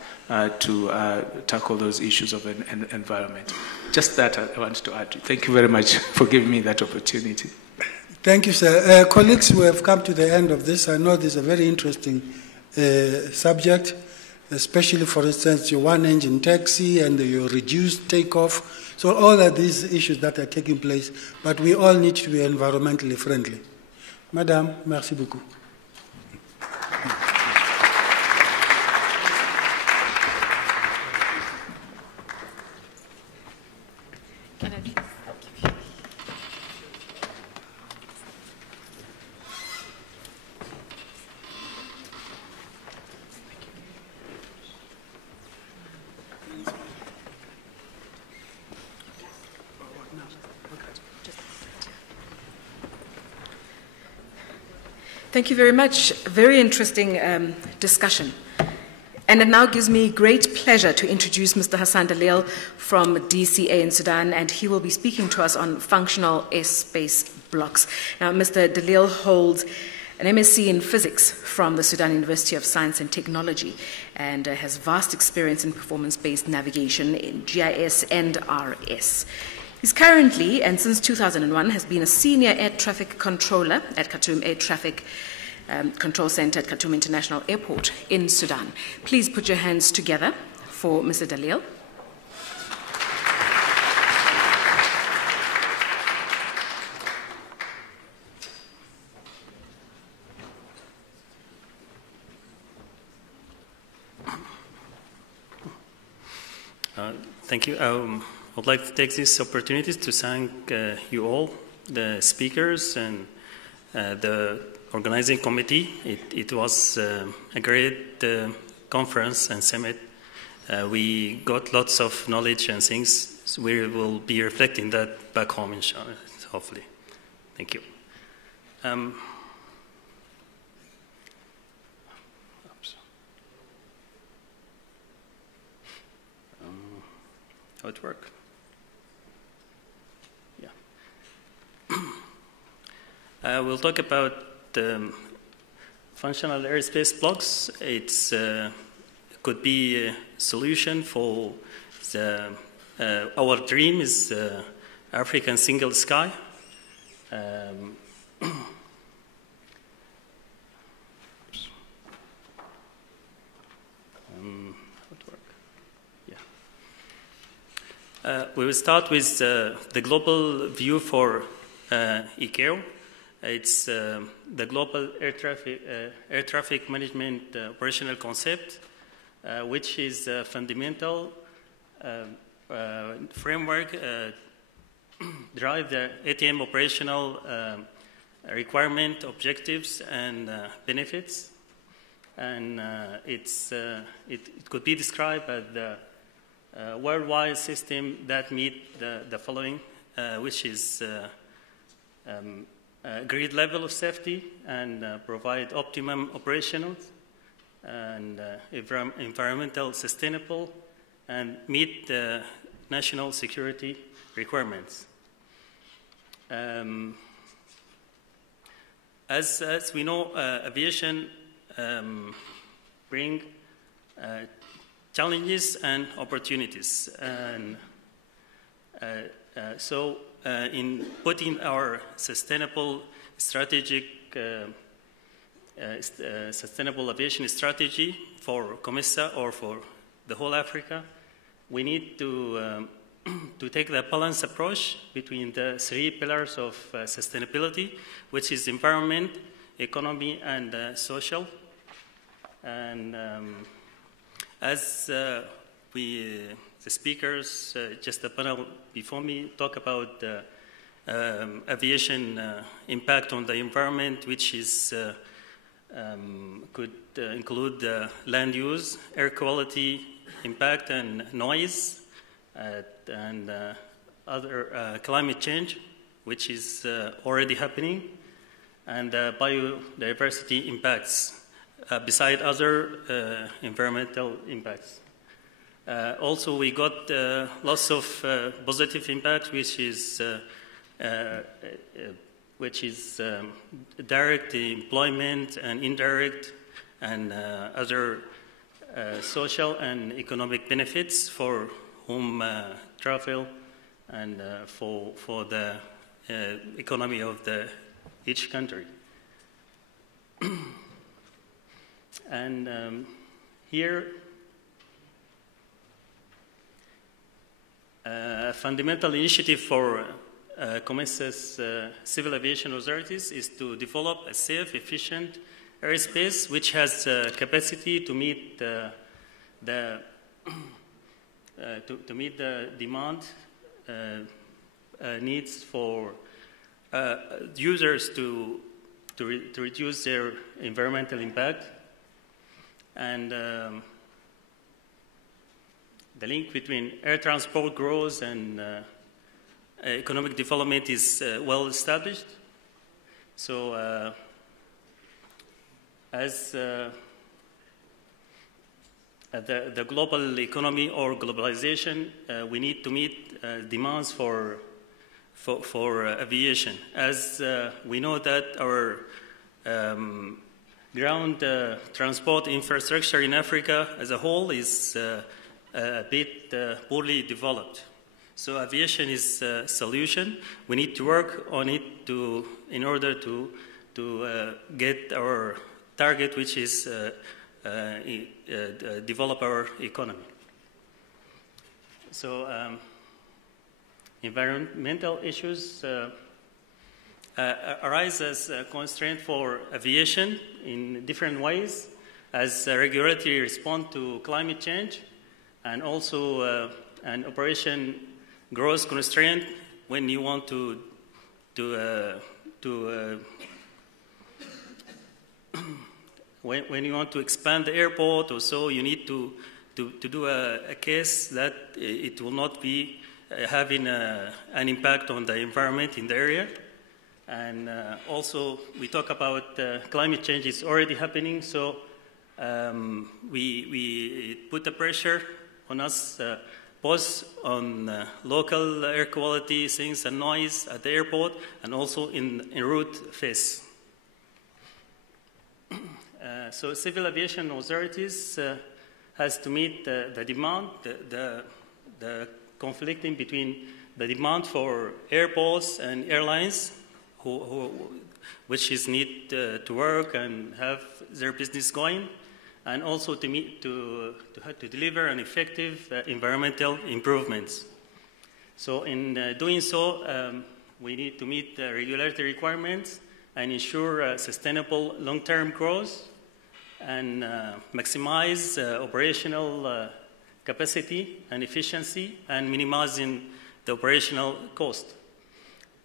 to tackle those issues of environment. Just that I want to add. Thank you very much for giving me that opportunity. Thank you, sir. Colleagues, we have come to the end of this. I know this is a very interesting subject, especially, for instance, your one-engine taxi and your reduced takeoff. So all of these issues that are taking place, but we all need to be environmentally friendly. Madame, merci beaucoup. Can I please give you? Thank you very much. Very interesting discussion. And it now gives me great pleasure to introduce Mr. Hassan Dalil from DCA in Sudan, and he will be speaking to us on functional airspace blocks. Now, Mr. Dalil holds an MSc in physics from the Sudan University of Science and Technology, and has vast experience in performance-based navigation in GIS and RS. He's currently, and since 2001, has been a senior air traffic controller at Khartoum Air Traffic Control Center at Khartoum International Airport in Sudan. Please put your hands together for Mr. Dalil. Thank you. I would like to take this opportunity to thank you all, the speakers and the organizing committee. It was a great conference and summit. We got lots of knowledge and things. So we will be reflecting that back home, inshallah, hopefully. Thank you. How it work? Yeah. We'll talk about functional airspace blocks. It's could be a solution for the our dream is African single sky. We will start with the global view for ICAO. It's the global air traffic management operational concept, which is a fundamental framework drive the ATM operational requirement, objectives, and benefits. And it could be described as the worldwide system that meet the following, which is a great level of safety and provide optimum operational and environmental sustainable and meet the national security requirements. As we know, aviation bring challenges and opportunities, and so in putting our sustainable strategic sustainable aviation strategy for COMESA or for the whole Africa, we need to take the balanced approach between the three pillars of sustainability, which is environment, economy, and social. And as the speakers, just the panel before me, talk about aviation impact on the environment, which is could include land use, air quality impact, and noise, and other climate change, which is already happening, and biodiversity impacts, beside other environmental impacts. Also, we got lots of positive impacts, which is which is direct employment and indirect and other social and economic benefits for whom travel and for the economy of each country. And here, a fundamental initiative for COMESA's civil aviation authorities is to develop a safe, efficient airspace which has capacity to meet the demand needs for users to reduce their environmental impact, and the link between air transport growth and economic development is well established. So as the global economy or globalization, we need to meet demands for aviation. As we know that our ground transport infrastructure in Africa as a whole is a bit poorly developed. So aviation is a solution. We need to work on it in order to get our target, which is develop our economy. So environmental issues arise as a constraint for aviation in different ways, as a regulatory response to climate change, and also an operation growth constraint when you want when you want to expand the airport or so, you need to do a case that it will not be having an impact on the environment in the area. And also, we talk about climate change is already happening, so we put the pressure on us, both on local air quality things and noise at the airport, and also in route phase. So civil aviation authorities has to meet the demand, the conflicting between the demand for airports and airlines, which is need to work and have their business going, and also to deliver an effective environmental improvements. So in doing so, we need to meet the regulatory requirements and ensure sustainable long-term growth and maximize operational capacity and efficiency and minimizing the operational cost.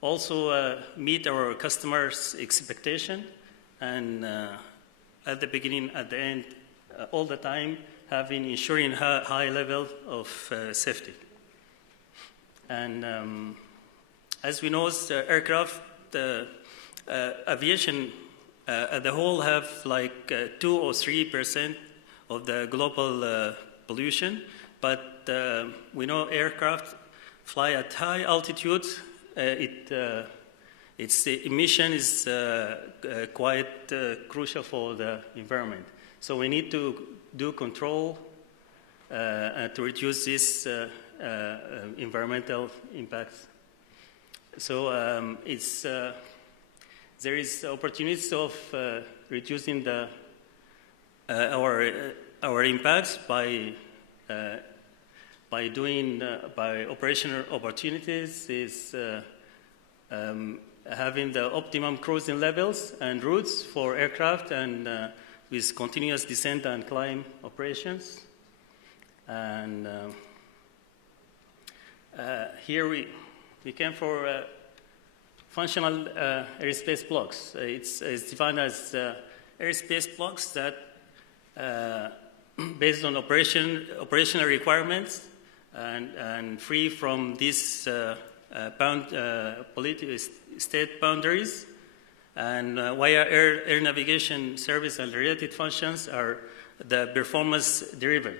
Also meet our customers' expectation, and at the beginning, at the end, all the time, ensuring high level of safety. And as we know, aircraft, aviation at the whole have like 2 or 3% of the global pollution, but we know aircraft fly at high altitudes. Its emission is quite crucial for the environment. So we need to do control to reduce this environmental impacts. So there is opportunities of reducing our impacts by operational opportunities, is having the optimum cruising levels and routes for aircraft, and with continuous descent and climb operations. And here we came for functional airspace blocks. It's defined as airspace blocks that, based on operational requirements and free from these state boundaries, and via air navigation service and related functions are the performance driven.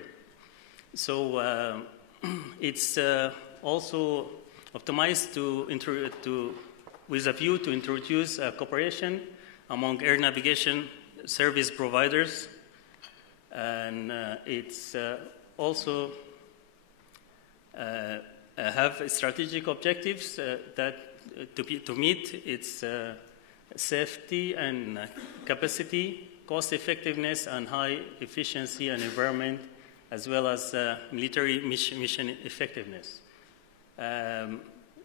So it's also optimized to with a view to introduce cooperation among air navigation service providers, and it's also have strategic objectives that to meet its safety and capacity, cost effectiveness, and high efficiency and environment, as well as military mission effectiveness.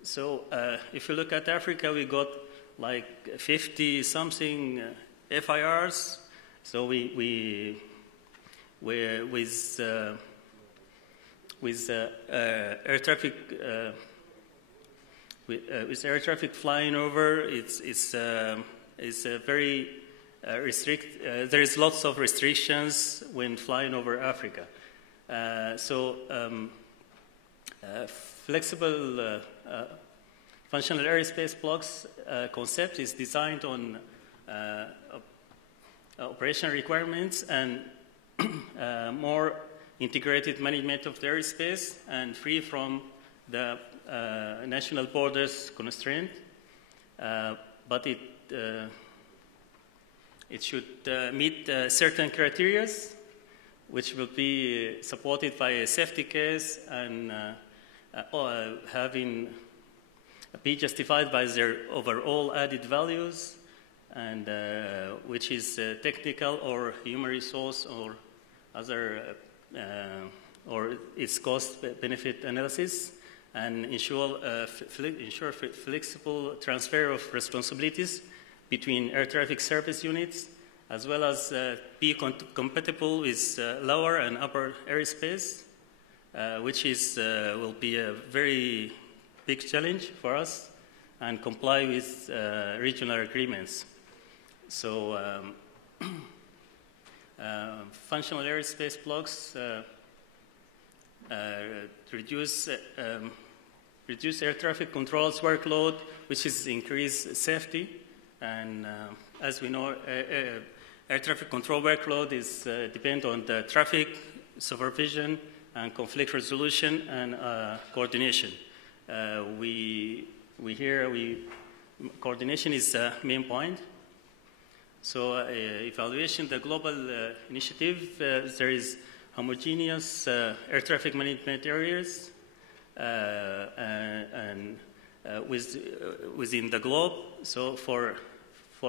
So if you look at Africa, we got like 50-something FIRs. So we're with air traffic. With air traffic flying over, it's a very there is lots of restrictions when flying over Africa. Flexible functional aerospace blocks concept is designed on operational requirements and more integrated management of the airspace and free from the national borders constraint, but it should meet certain criteria, which will be supported by a safety case and be justified by their overall added values, and which is technical or human resource or other or its cost-benefit analysis, and ensure flexible transfer of responsibilities between air traffic service units, as well as be compatible with lower and upper airspace, which will be a very big challenge for us, and comply with regional agreements. So functional aerospace blocks reduce air traffic controls workload, which is increase safety. And as we know, air traffic control workload is depend on the traffic supervision and conflict resolution and coordination. Coordination is the main point. So evaluation, the global initiative, there is homogeneous air traffic management areas and within the globe. So for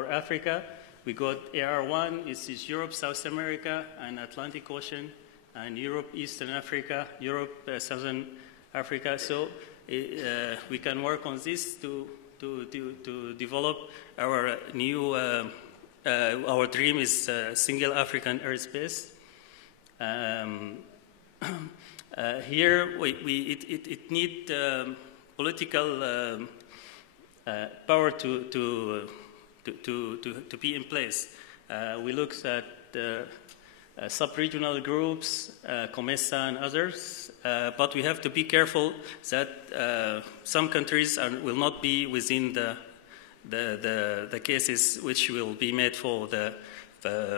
Africa, we got AR1, this is Europe, South America, and Atlantic Ocean, and Europe, Eastern Africa, Europe, Southern Africa. So we can work on this to develop our new, our dream is single African airspace. Here, it needs political power to be in place. We looked at sub-regional groups, COMESA and others, but we have to be careful that some countries will not be within the cases which will be made for the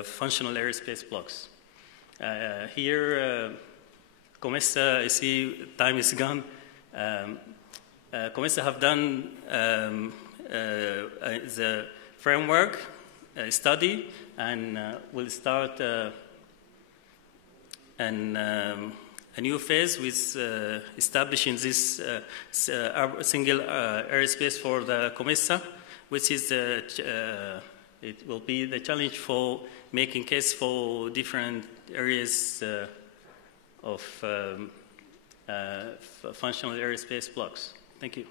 functional aerospace blocks. Here, COMESA, I see time is gone. COMESA have done the framework study, and will start a new phase with establishing this single airspace for the COMESA, which is it will be the challenge for making case for different areas of functional aerospace blocks. Thank you.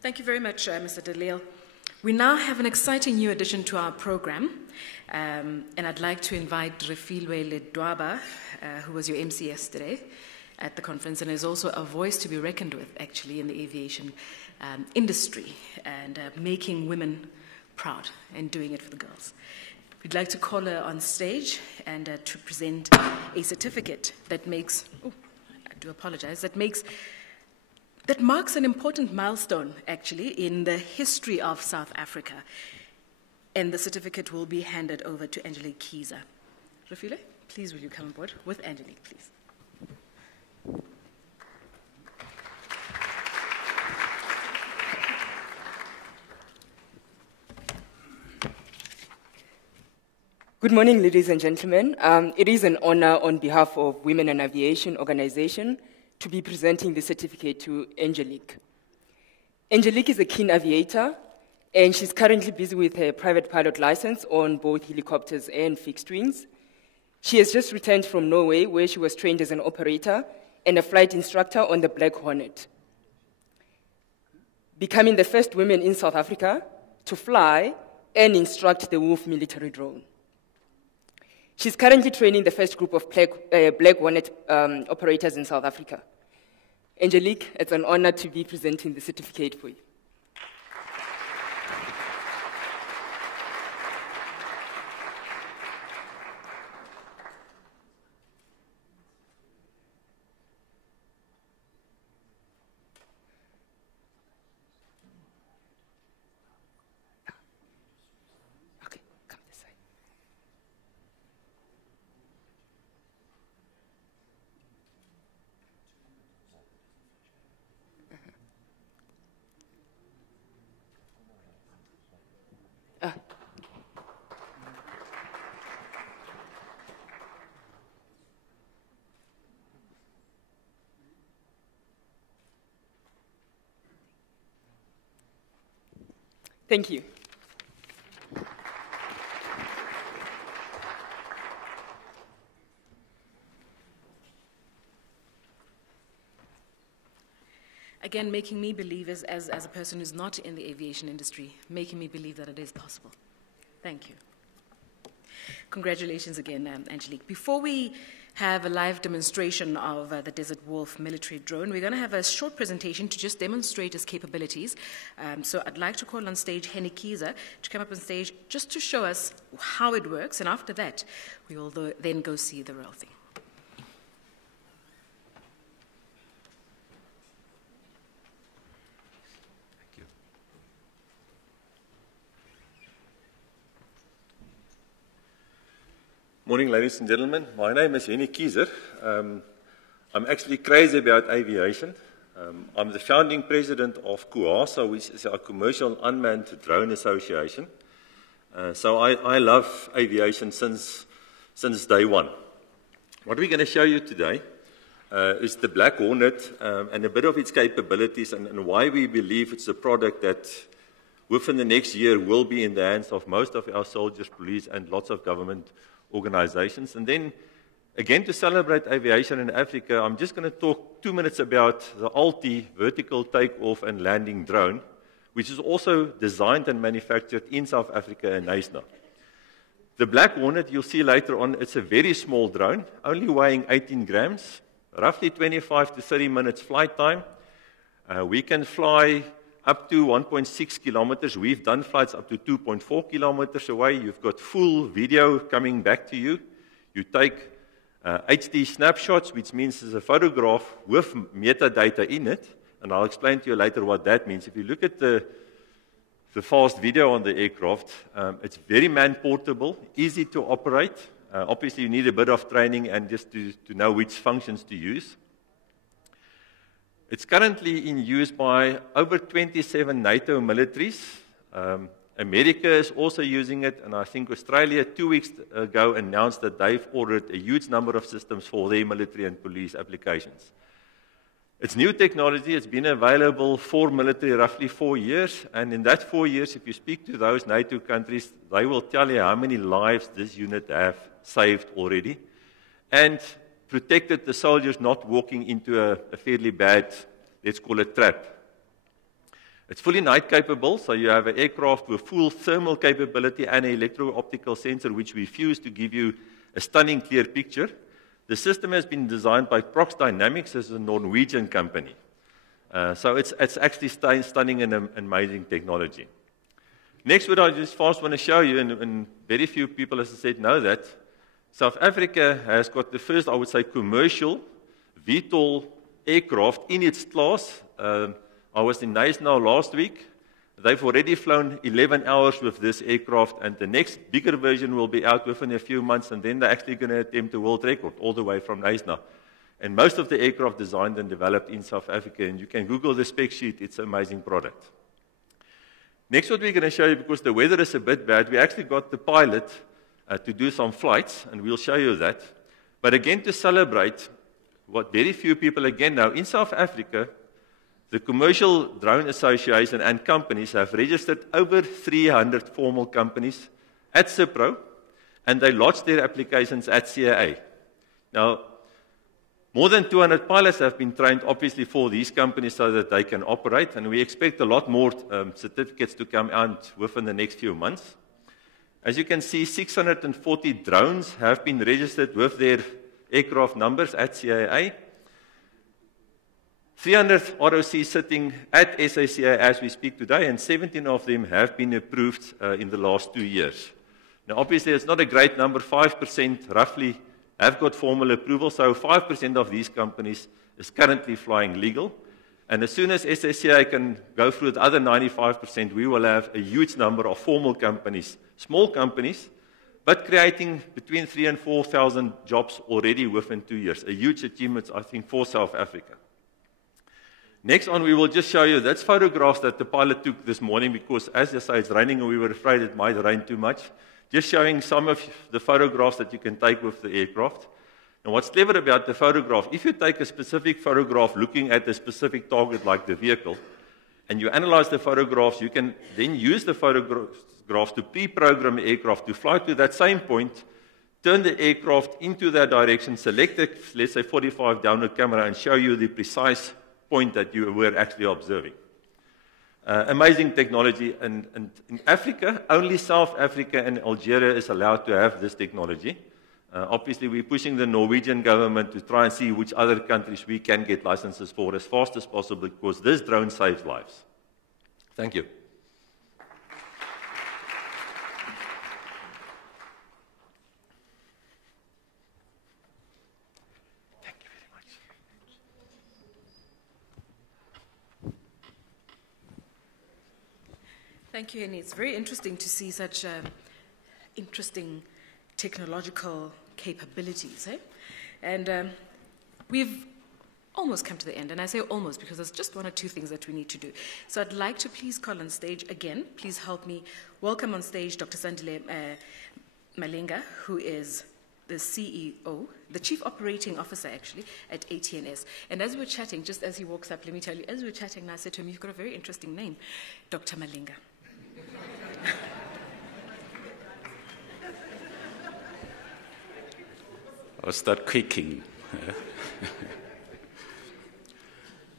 Thank you very much, Mr. Delille. We now have an exciting new addition to our program, and I'd like to invite Refilwe Ledwaba, who was your MC yesterday at the conference, and is also a voice to be reckoned with, actually, in the aviation industry, and making women proud and doing it for the girls. We'd like to call her on stage and to present a certificate that makes, I do apologize, that makes that marks an important milestone, actually, in the history of South Africa. And the certificate will be handed over to Angelique Kieser. Refile, please will you come on board with Angelique, please. Good morning, ladies and gentlemen. It is an honor on behalf of Women in Aviation Organization to be presenting the certificate to Angelique. Angelique is a keen aviator, and she's currently busy with her private pilot license on both helicopters and fixed wings. She has just returned from Norway, where she was trained as an operator and a flight instructor on the Black Hornet, becoming the first woman in South Africa to fly and instruct the Wolf military drone. She's currently training the first group of Black Hornet operators in South Africa. Angelique, it's an honor to be presenting the certificate for you. Okay, come this side. Thank you. Again, making me believe, as a person who's not in the aviation industry, making me believe that it is possible. Thank you. Congratulations again, Angelique. Before we have a live demonstration of the Desert Wolf military drone, we're going to have a short presentation to just demonstrate its capabilities. So I'd like to call on stage Henny Kieser to come up on stage just to show us how it works, and after that, we will then go see the real thing. Morning, ladies and gentlemen. My name is Henny Kieser. I'm actually crazy about aviation. I'm the founding president of CUASA, which is our Commercial Unmanned Drone Association. So I love aviation since day one. What we're going to show you today is the Black Hornet and a bit of its capabilities and why we believe it's a product that within the next year will be in the hands of most of our soldiers, police, and lots of government organizations. And then, again, to celebrate aviation in Africa, I'm just going to talk 2 minutes about the ALTI vertical takeoff and landing drone, which is also designed and manufactured in South Africa and Knysna. The Black Hornet, you'll see later on, it's a very small drone, only weighing 18 grams, roughly 25 to 30 minutes flight time. We can fly up to 1.6 kilometers. We've done flights up to 2.4 kilometers away. You've got full video coming back to you. You take HD snapshots, which means it's a photograph with metadata in it, and I'll explain to you later what that means. If you look at the fast video on the aircraft, it's very man-portable, easy to operate. Obviously, you need a bit of training and just to know which functions to use. It's currently in use by over 27 NATO militaries. America is also using it, and I think Australia 2 weeks ago announced that they've ordered a huge number of systems for their military and police applications. It's new technology. It's been available for military roughly 4 years, and in that 4 years, if you speak to those NATO countries, they will tell you how many lives this unit have saved already, and protected the soldiers not walking into a fairly bad, let's call it, trap. It's fully night capable, so you have an aircraft with full thermal capability and an electro-optical sensor which we fuse to give you a stunning clear picture. The system has been designed by Prox Dynamics, as a Norwegian company. So it's actually stunning and amazing technology. Next, what I just first want to show you, and very few people, as I said, know that, South Africa has got the first, I would say, commercial VTOL aircraft in its class. I was in Knysna last week. They've already flown 11 hours with this aircraft, and the next bigger version will be out within a few months, and then they're actually going to attempt a world record all the way from Knysna. And most of the aircraft designed and developed in South Africa, and you can Google the spec sheet. It's an amazing product. Next, what we're going to show you, because the weather is a bit bad, we actually got the pilot to do some flights, and we'll show you that. But again, to celebrate what very few people again know, in South Africa, the Commercial Drone Association and companies have registered over 300 formal companies at CIPRO, and they lodged their applications at CAA. Now, more than 200 pilots have been trained, obviously, for these companies so that they can operate, and we expect a lot more certificates to come out within the next few months. As you can see, 640 drones have been registered with their aircraft numbers at CAA. 300 ROCs sitting at SACA as we speak today, and 17 of them have been approved in the last 2 years. Now, obviously, it's not a great number. 5% roughly have got formal approval, so 5% of these companies is currently flying legal. And as soon as SACA can go through the other 95%, we will have a huge number of formal companies, small companies, but creating between 3,000 and 4,000 jobs already within 2 years. A huge achievement, I think, for South Africa. Next on, we will just show you, that's photographs that the pilot took this morning, because as I say, it's raining and we were afraid it might rain too much. Just showing some of the photographs that you can take with the aircraft. And what's clever about the photograph, if you take a specific photograph looking at a specific target like the vehicle, and you analyze the photographs, you can then use the photographs to pre-program the aircraft to fly to that same point, turn the aircraft into that direction, select the, let's say, 45 downward camera, and show you the precise point that you were actually observing. Amazing technology, and in Africa, only South Africa and Algeria is allowed to have this technology. Obviously, we're pushing the Norwegian government to try and see which other countries we can get licenses for as fast as possible, because this drone saves lives. Thank you. Thank you, Henny. It's very interesting to see such interesting technological capabilities. And we've almost come to the end, and I say almost because there's just one or two things that we need to do. So I'd like to please call on stage again. Please help me welcome on stage Dr. Sandile Malinga, who is the CEO, the Chief Operating Officer, actually, at ATNS. And as we're chatting, just as he walks up, let me tell you, as we're chatting, I said to him, you've got a very interesting name, Dr. Malinga. I'll start quaking.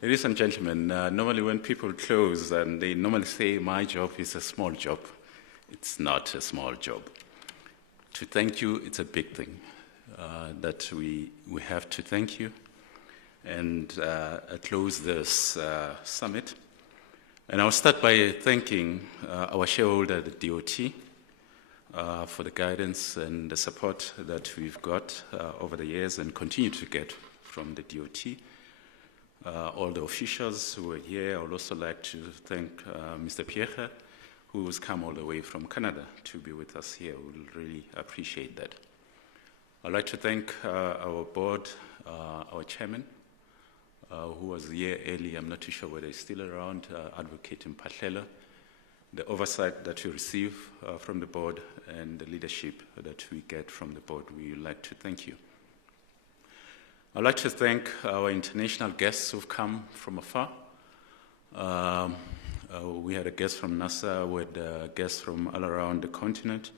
Ladies and gentlemen, normally when people close, they normally say, my job is a small job. It's not a small job. To thank you, it's a big thing that we have to thank you and close this summit. And I'll start by thanking our shareholder, the DOT, for the guidance and the support that we've got over the years and continue to get from the DOT. All the officials who are here, I would also like to thank Mr. Pierre, who has come all the way from Canada to be with us here. We'll really appreciate that. I'd like to thank our board, our chairman, who was here early. I'm not too sure whether he's still around, Advocate Mpahlela, the oversight that we receive from the board and the leadership that we get from the board. We would like to thank you. I'd like to thank our international guests who've come from afar. We had a guest from NASA, we had guests from all around the continent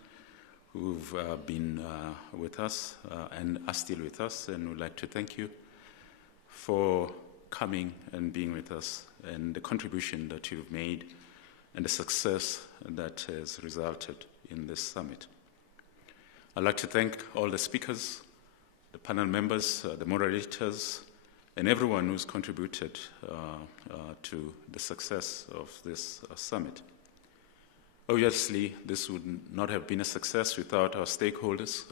who've been with us and are still with us, and we'd like to thank you for coming and being with us and the contribution that you've made and the success that has resulted in this summit. I'd like to thank all the speakers, the panel members, the moderators, and everyone who's contributed to the success of this summit. Obviously, this would not have been a success without our stakeholders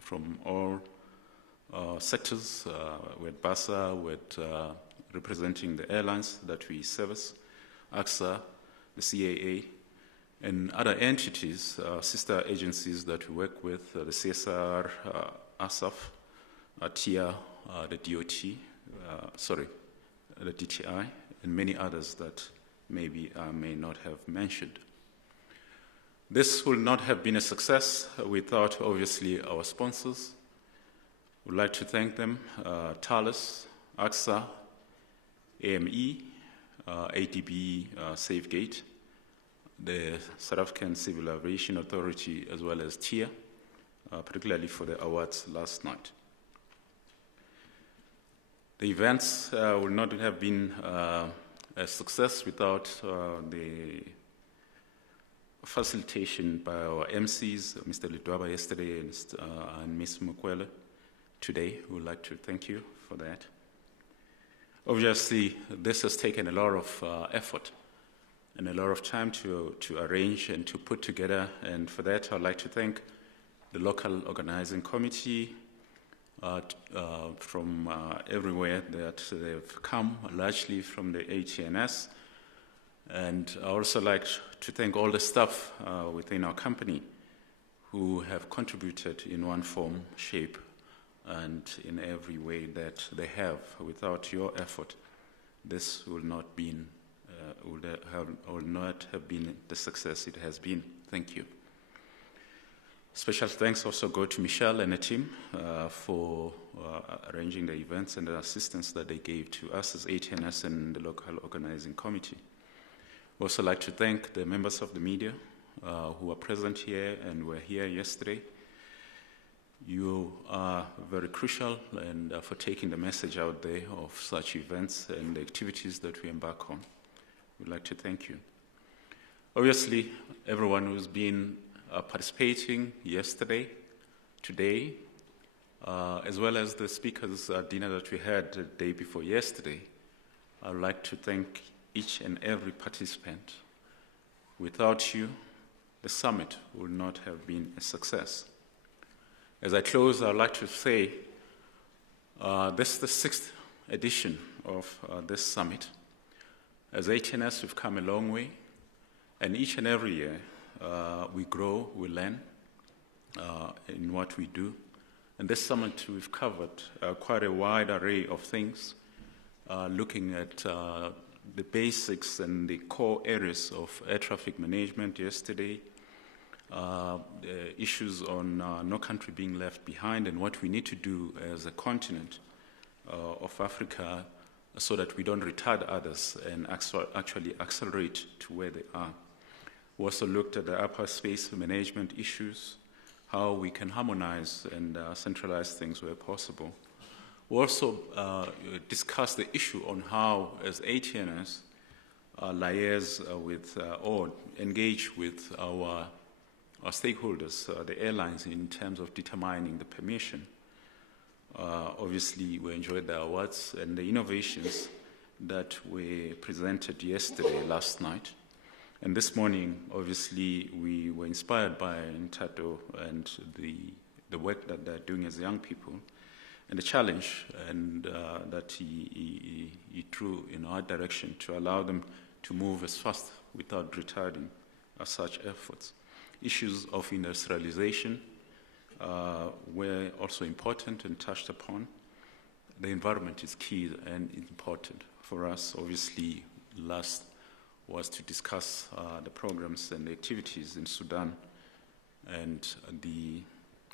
from all sectors. With BASA, with representing the airlines that we service, AXA, the CAA, and other entities, sister agencies that we work with, the CSR, ASAF, TIA, the DOT, the DTI, and many others that maybe I may not have mentioned. This will not have been a success without, obviously, our sponsors. We'd like to thank them, Thales, AXA, AME, ADB, Safegate, the South African Civil Aviation Authority, as well as TIA, particularly for the awards last night. The events would not have been a success without the facilitation by our MCs, Mr. Lidwaba yesterday and Ms. Mukwele today. We would like to thank you for that. Obviously, this has taken a lot of effort and a lot of time to arrange and to put together, and for that I'd like to thank the local organizing committee from everywhere that they've come, largely from the ATNS, and I also like to thank all the staff within our company who have contributed in one form, shape, and in every way that they have. Without your effort, this will not have been the success it has been. Thank you. Special thanks also go to Michelle and the team for arranging the events and the assistance that they gave to us as ATNS and the local organizing committee. We also like to thank the members of the media who are present here and were here yesterday. You are very crucial and for taking the message out there of such events and the activities that we embark on. We'd like to thank you. Obviously, everyone who's been participating yesterday, today, as well as the speakers' dinner that we had the day before yesterday, I would like to thank each and every participant. Without you, the summit would not have been a success. As I close, I would like to say this is the 6th edition of this summit. As ATNS, we've come a long way, and each and every year we grow, we learn in what we do. And this summit, we've covered quite a wide array of things, looking at the basics and the core areas of air traffic management yesterday, the issues on no country being left behind and what we need to do as a continent of Africa so that we don't retard others and actually accelerate to where they are. We also looked at the upper space management issues, how we can harmonize and centralize things where possible. We also discussed the issue on how, as ATNS, liaise with or engage with our stakeholders, the airlines, in terms of determining the permission. Obviously, we enjoyed the awards and the innovations that were presented yesterday, last night. And this morning, obviously, we were inspired by Ntato and the work that they're doing as young people, and the challenge and that he threw in our direction to allow them to move as fast without retarding such efforts. Issues of industrialization were also important and touched upon. The environment is key and important for us. Obviously, last was to discuss the programs and the activities in Sudan and the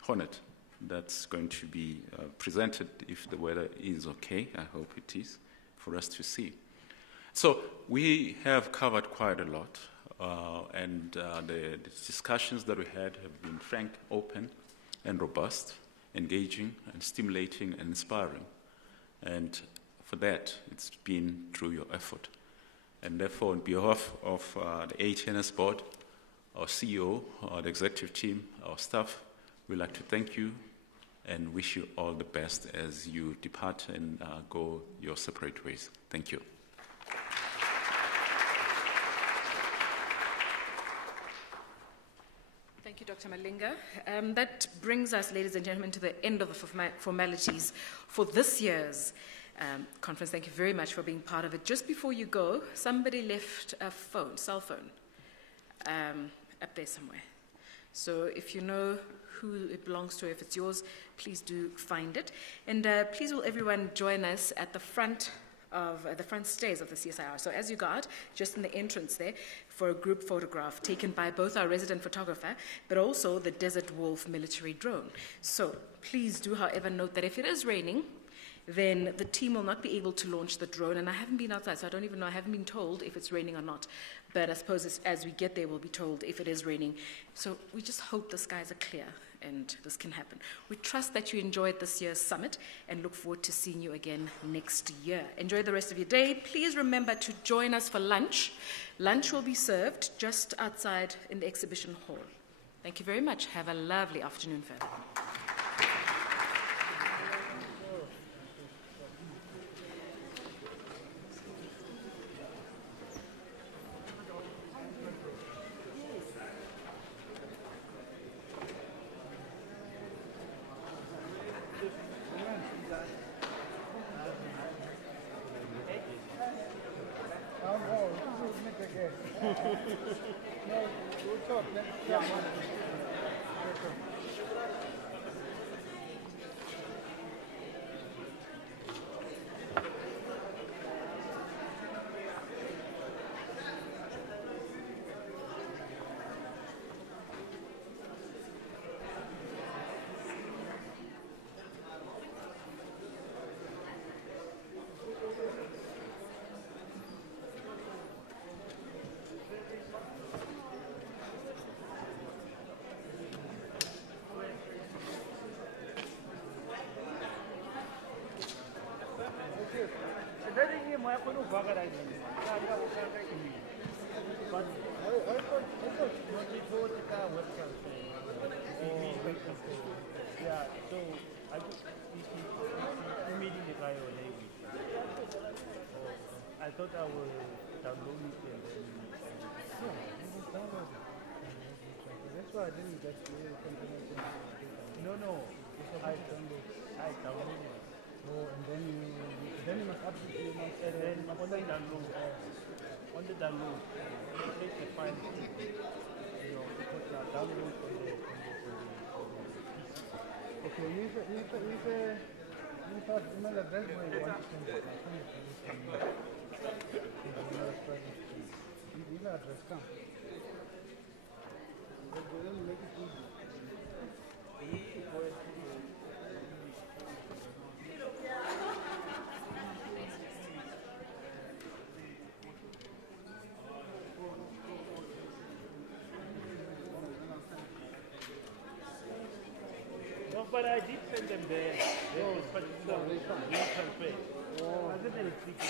Hornet that's going to be presented if the weather is okay. I hope it is, for us to see. So we have covered quite a lot, and the discussions that we had have been frank, open, and robust, engaging, and stimulating, and inspiring. And for that, it's been through your effort. And therefore, on behalf of the ATNS board, our CEO, the executive team, our staff, we'd like to thank you and wish you all the best as you depart and go your separate ways. Thank you. Thank you, Dr. Malinga. That brings us, ladies and gentlemen, to the end of the formalities for this year's conference. Thank you very much for being part of it. Just before you go, somebody left a cell phone, up there somewhere. So if you know who it belongs to, if it's yours, please do find it. And please will everyone join us at the front of the front stairs of the CSIR. So as you go out, just in the entrance there, for a group photograph taken by both our resident photographer, but also the Desert Wolf military drone. So please do, however, note that if it is raining, then the team will not be able to launch the drone. And I haven't been outside, so I don't even know. I haven't been told if it's raining or not. But I suppose as we get there, we'll be told if it is raining. So we just hope the skies are clear and this can happen. We trust that you enjoyed this year's summit and look forward to seeing you again next year. Enjoy the rest of your day. Please remember to join us for lunch. Lunch will be served just outside in the exhibition hall. Thank you very much. Have a lovely afternoon, further. Yeah, so I just meeting the guy on Navy. I thought I would download it and then. Yeah, you just download it. That's why I didn't get the information. No. I downloaded it. Oh, and then you must update it. And then on the download, take the file. You know, because you are downloading from the PC. Okay, use our email address where you want to send it. Email address, come. We'll make it easy. No, but I did send them there. But no, they transfer. I didn't speak.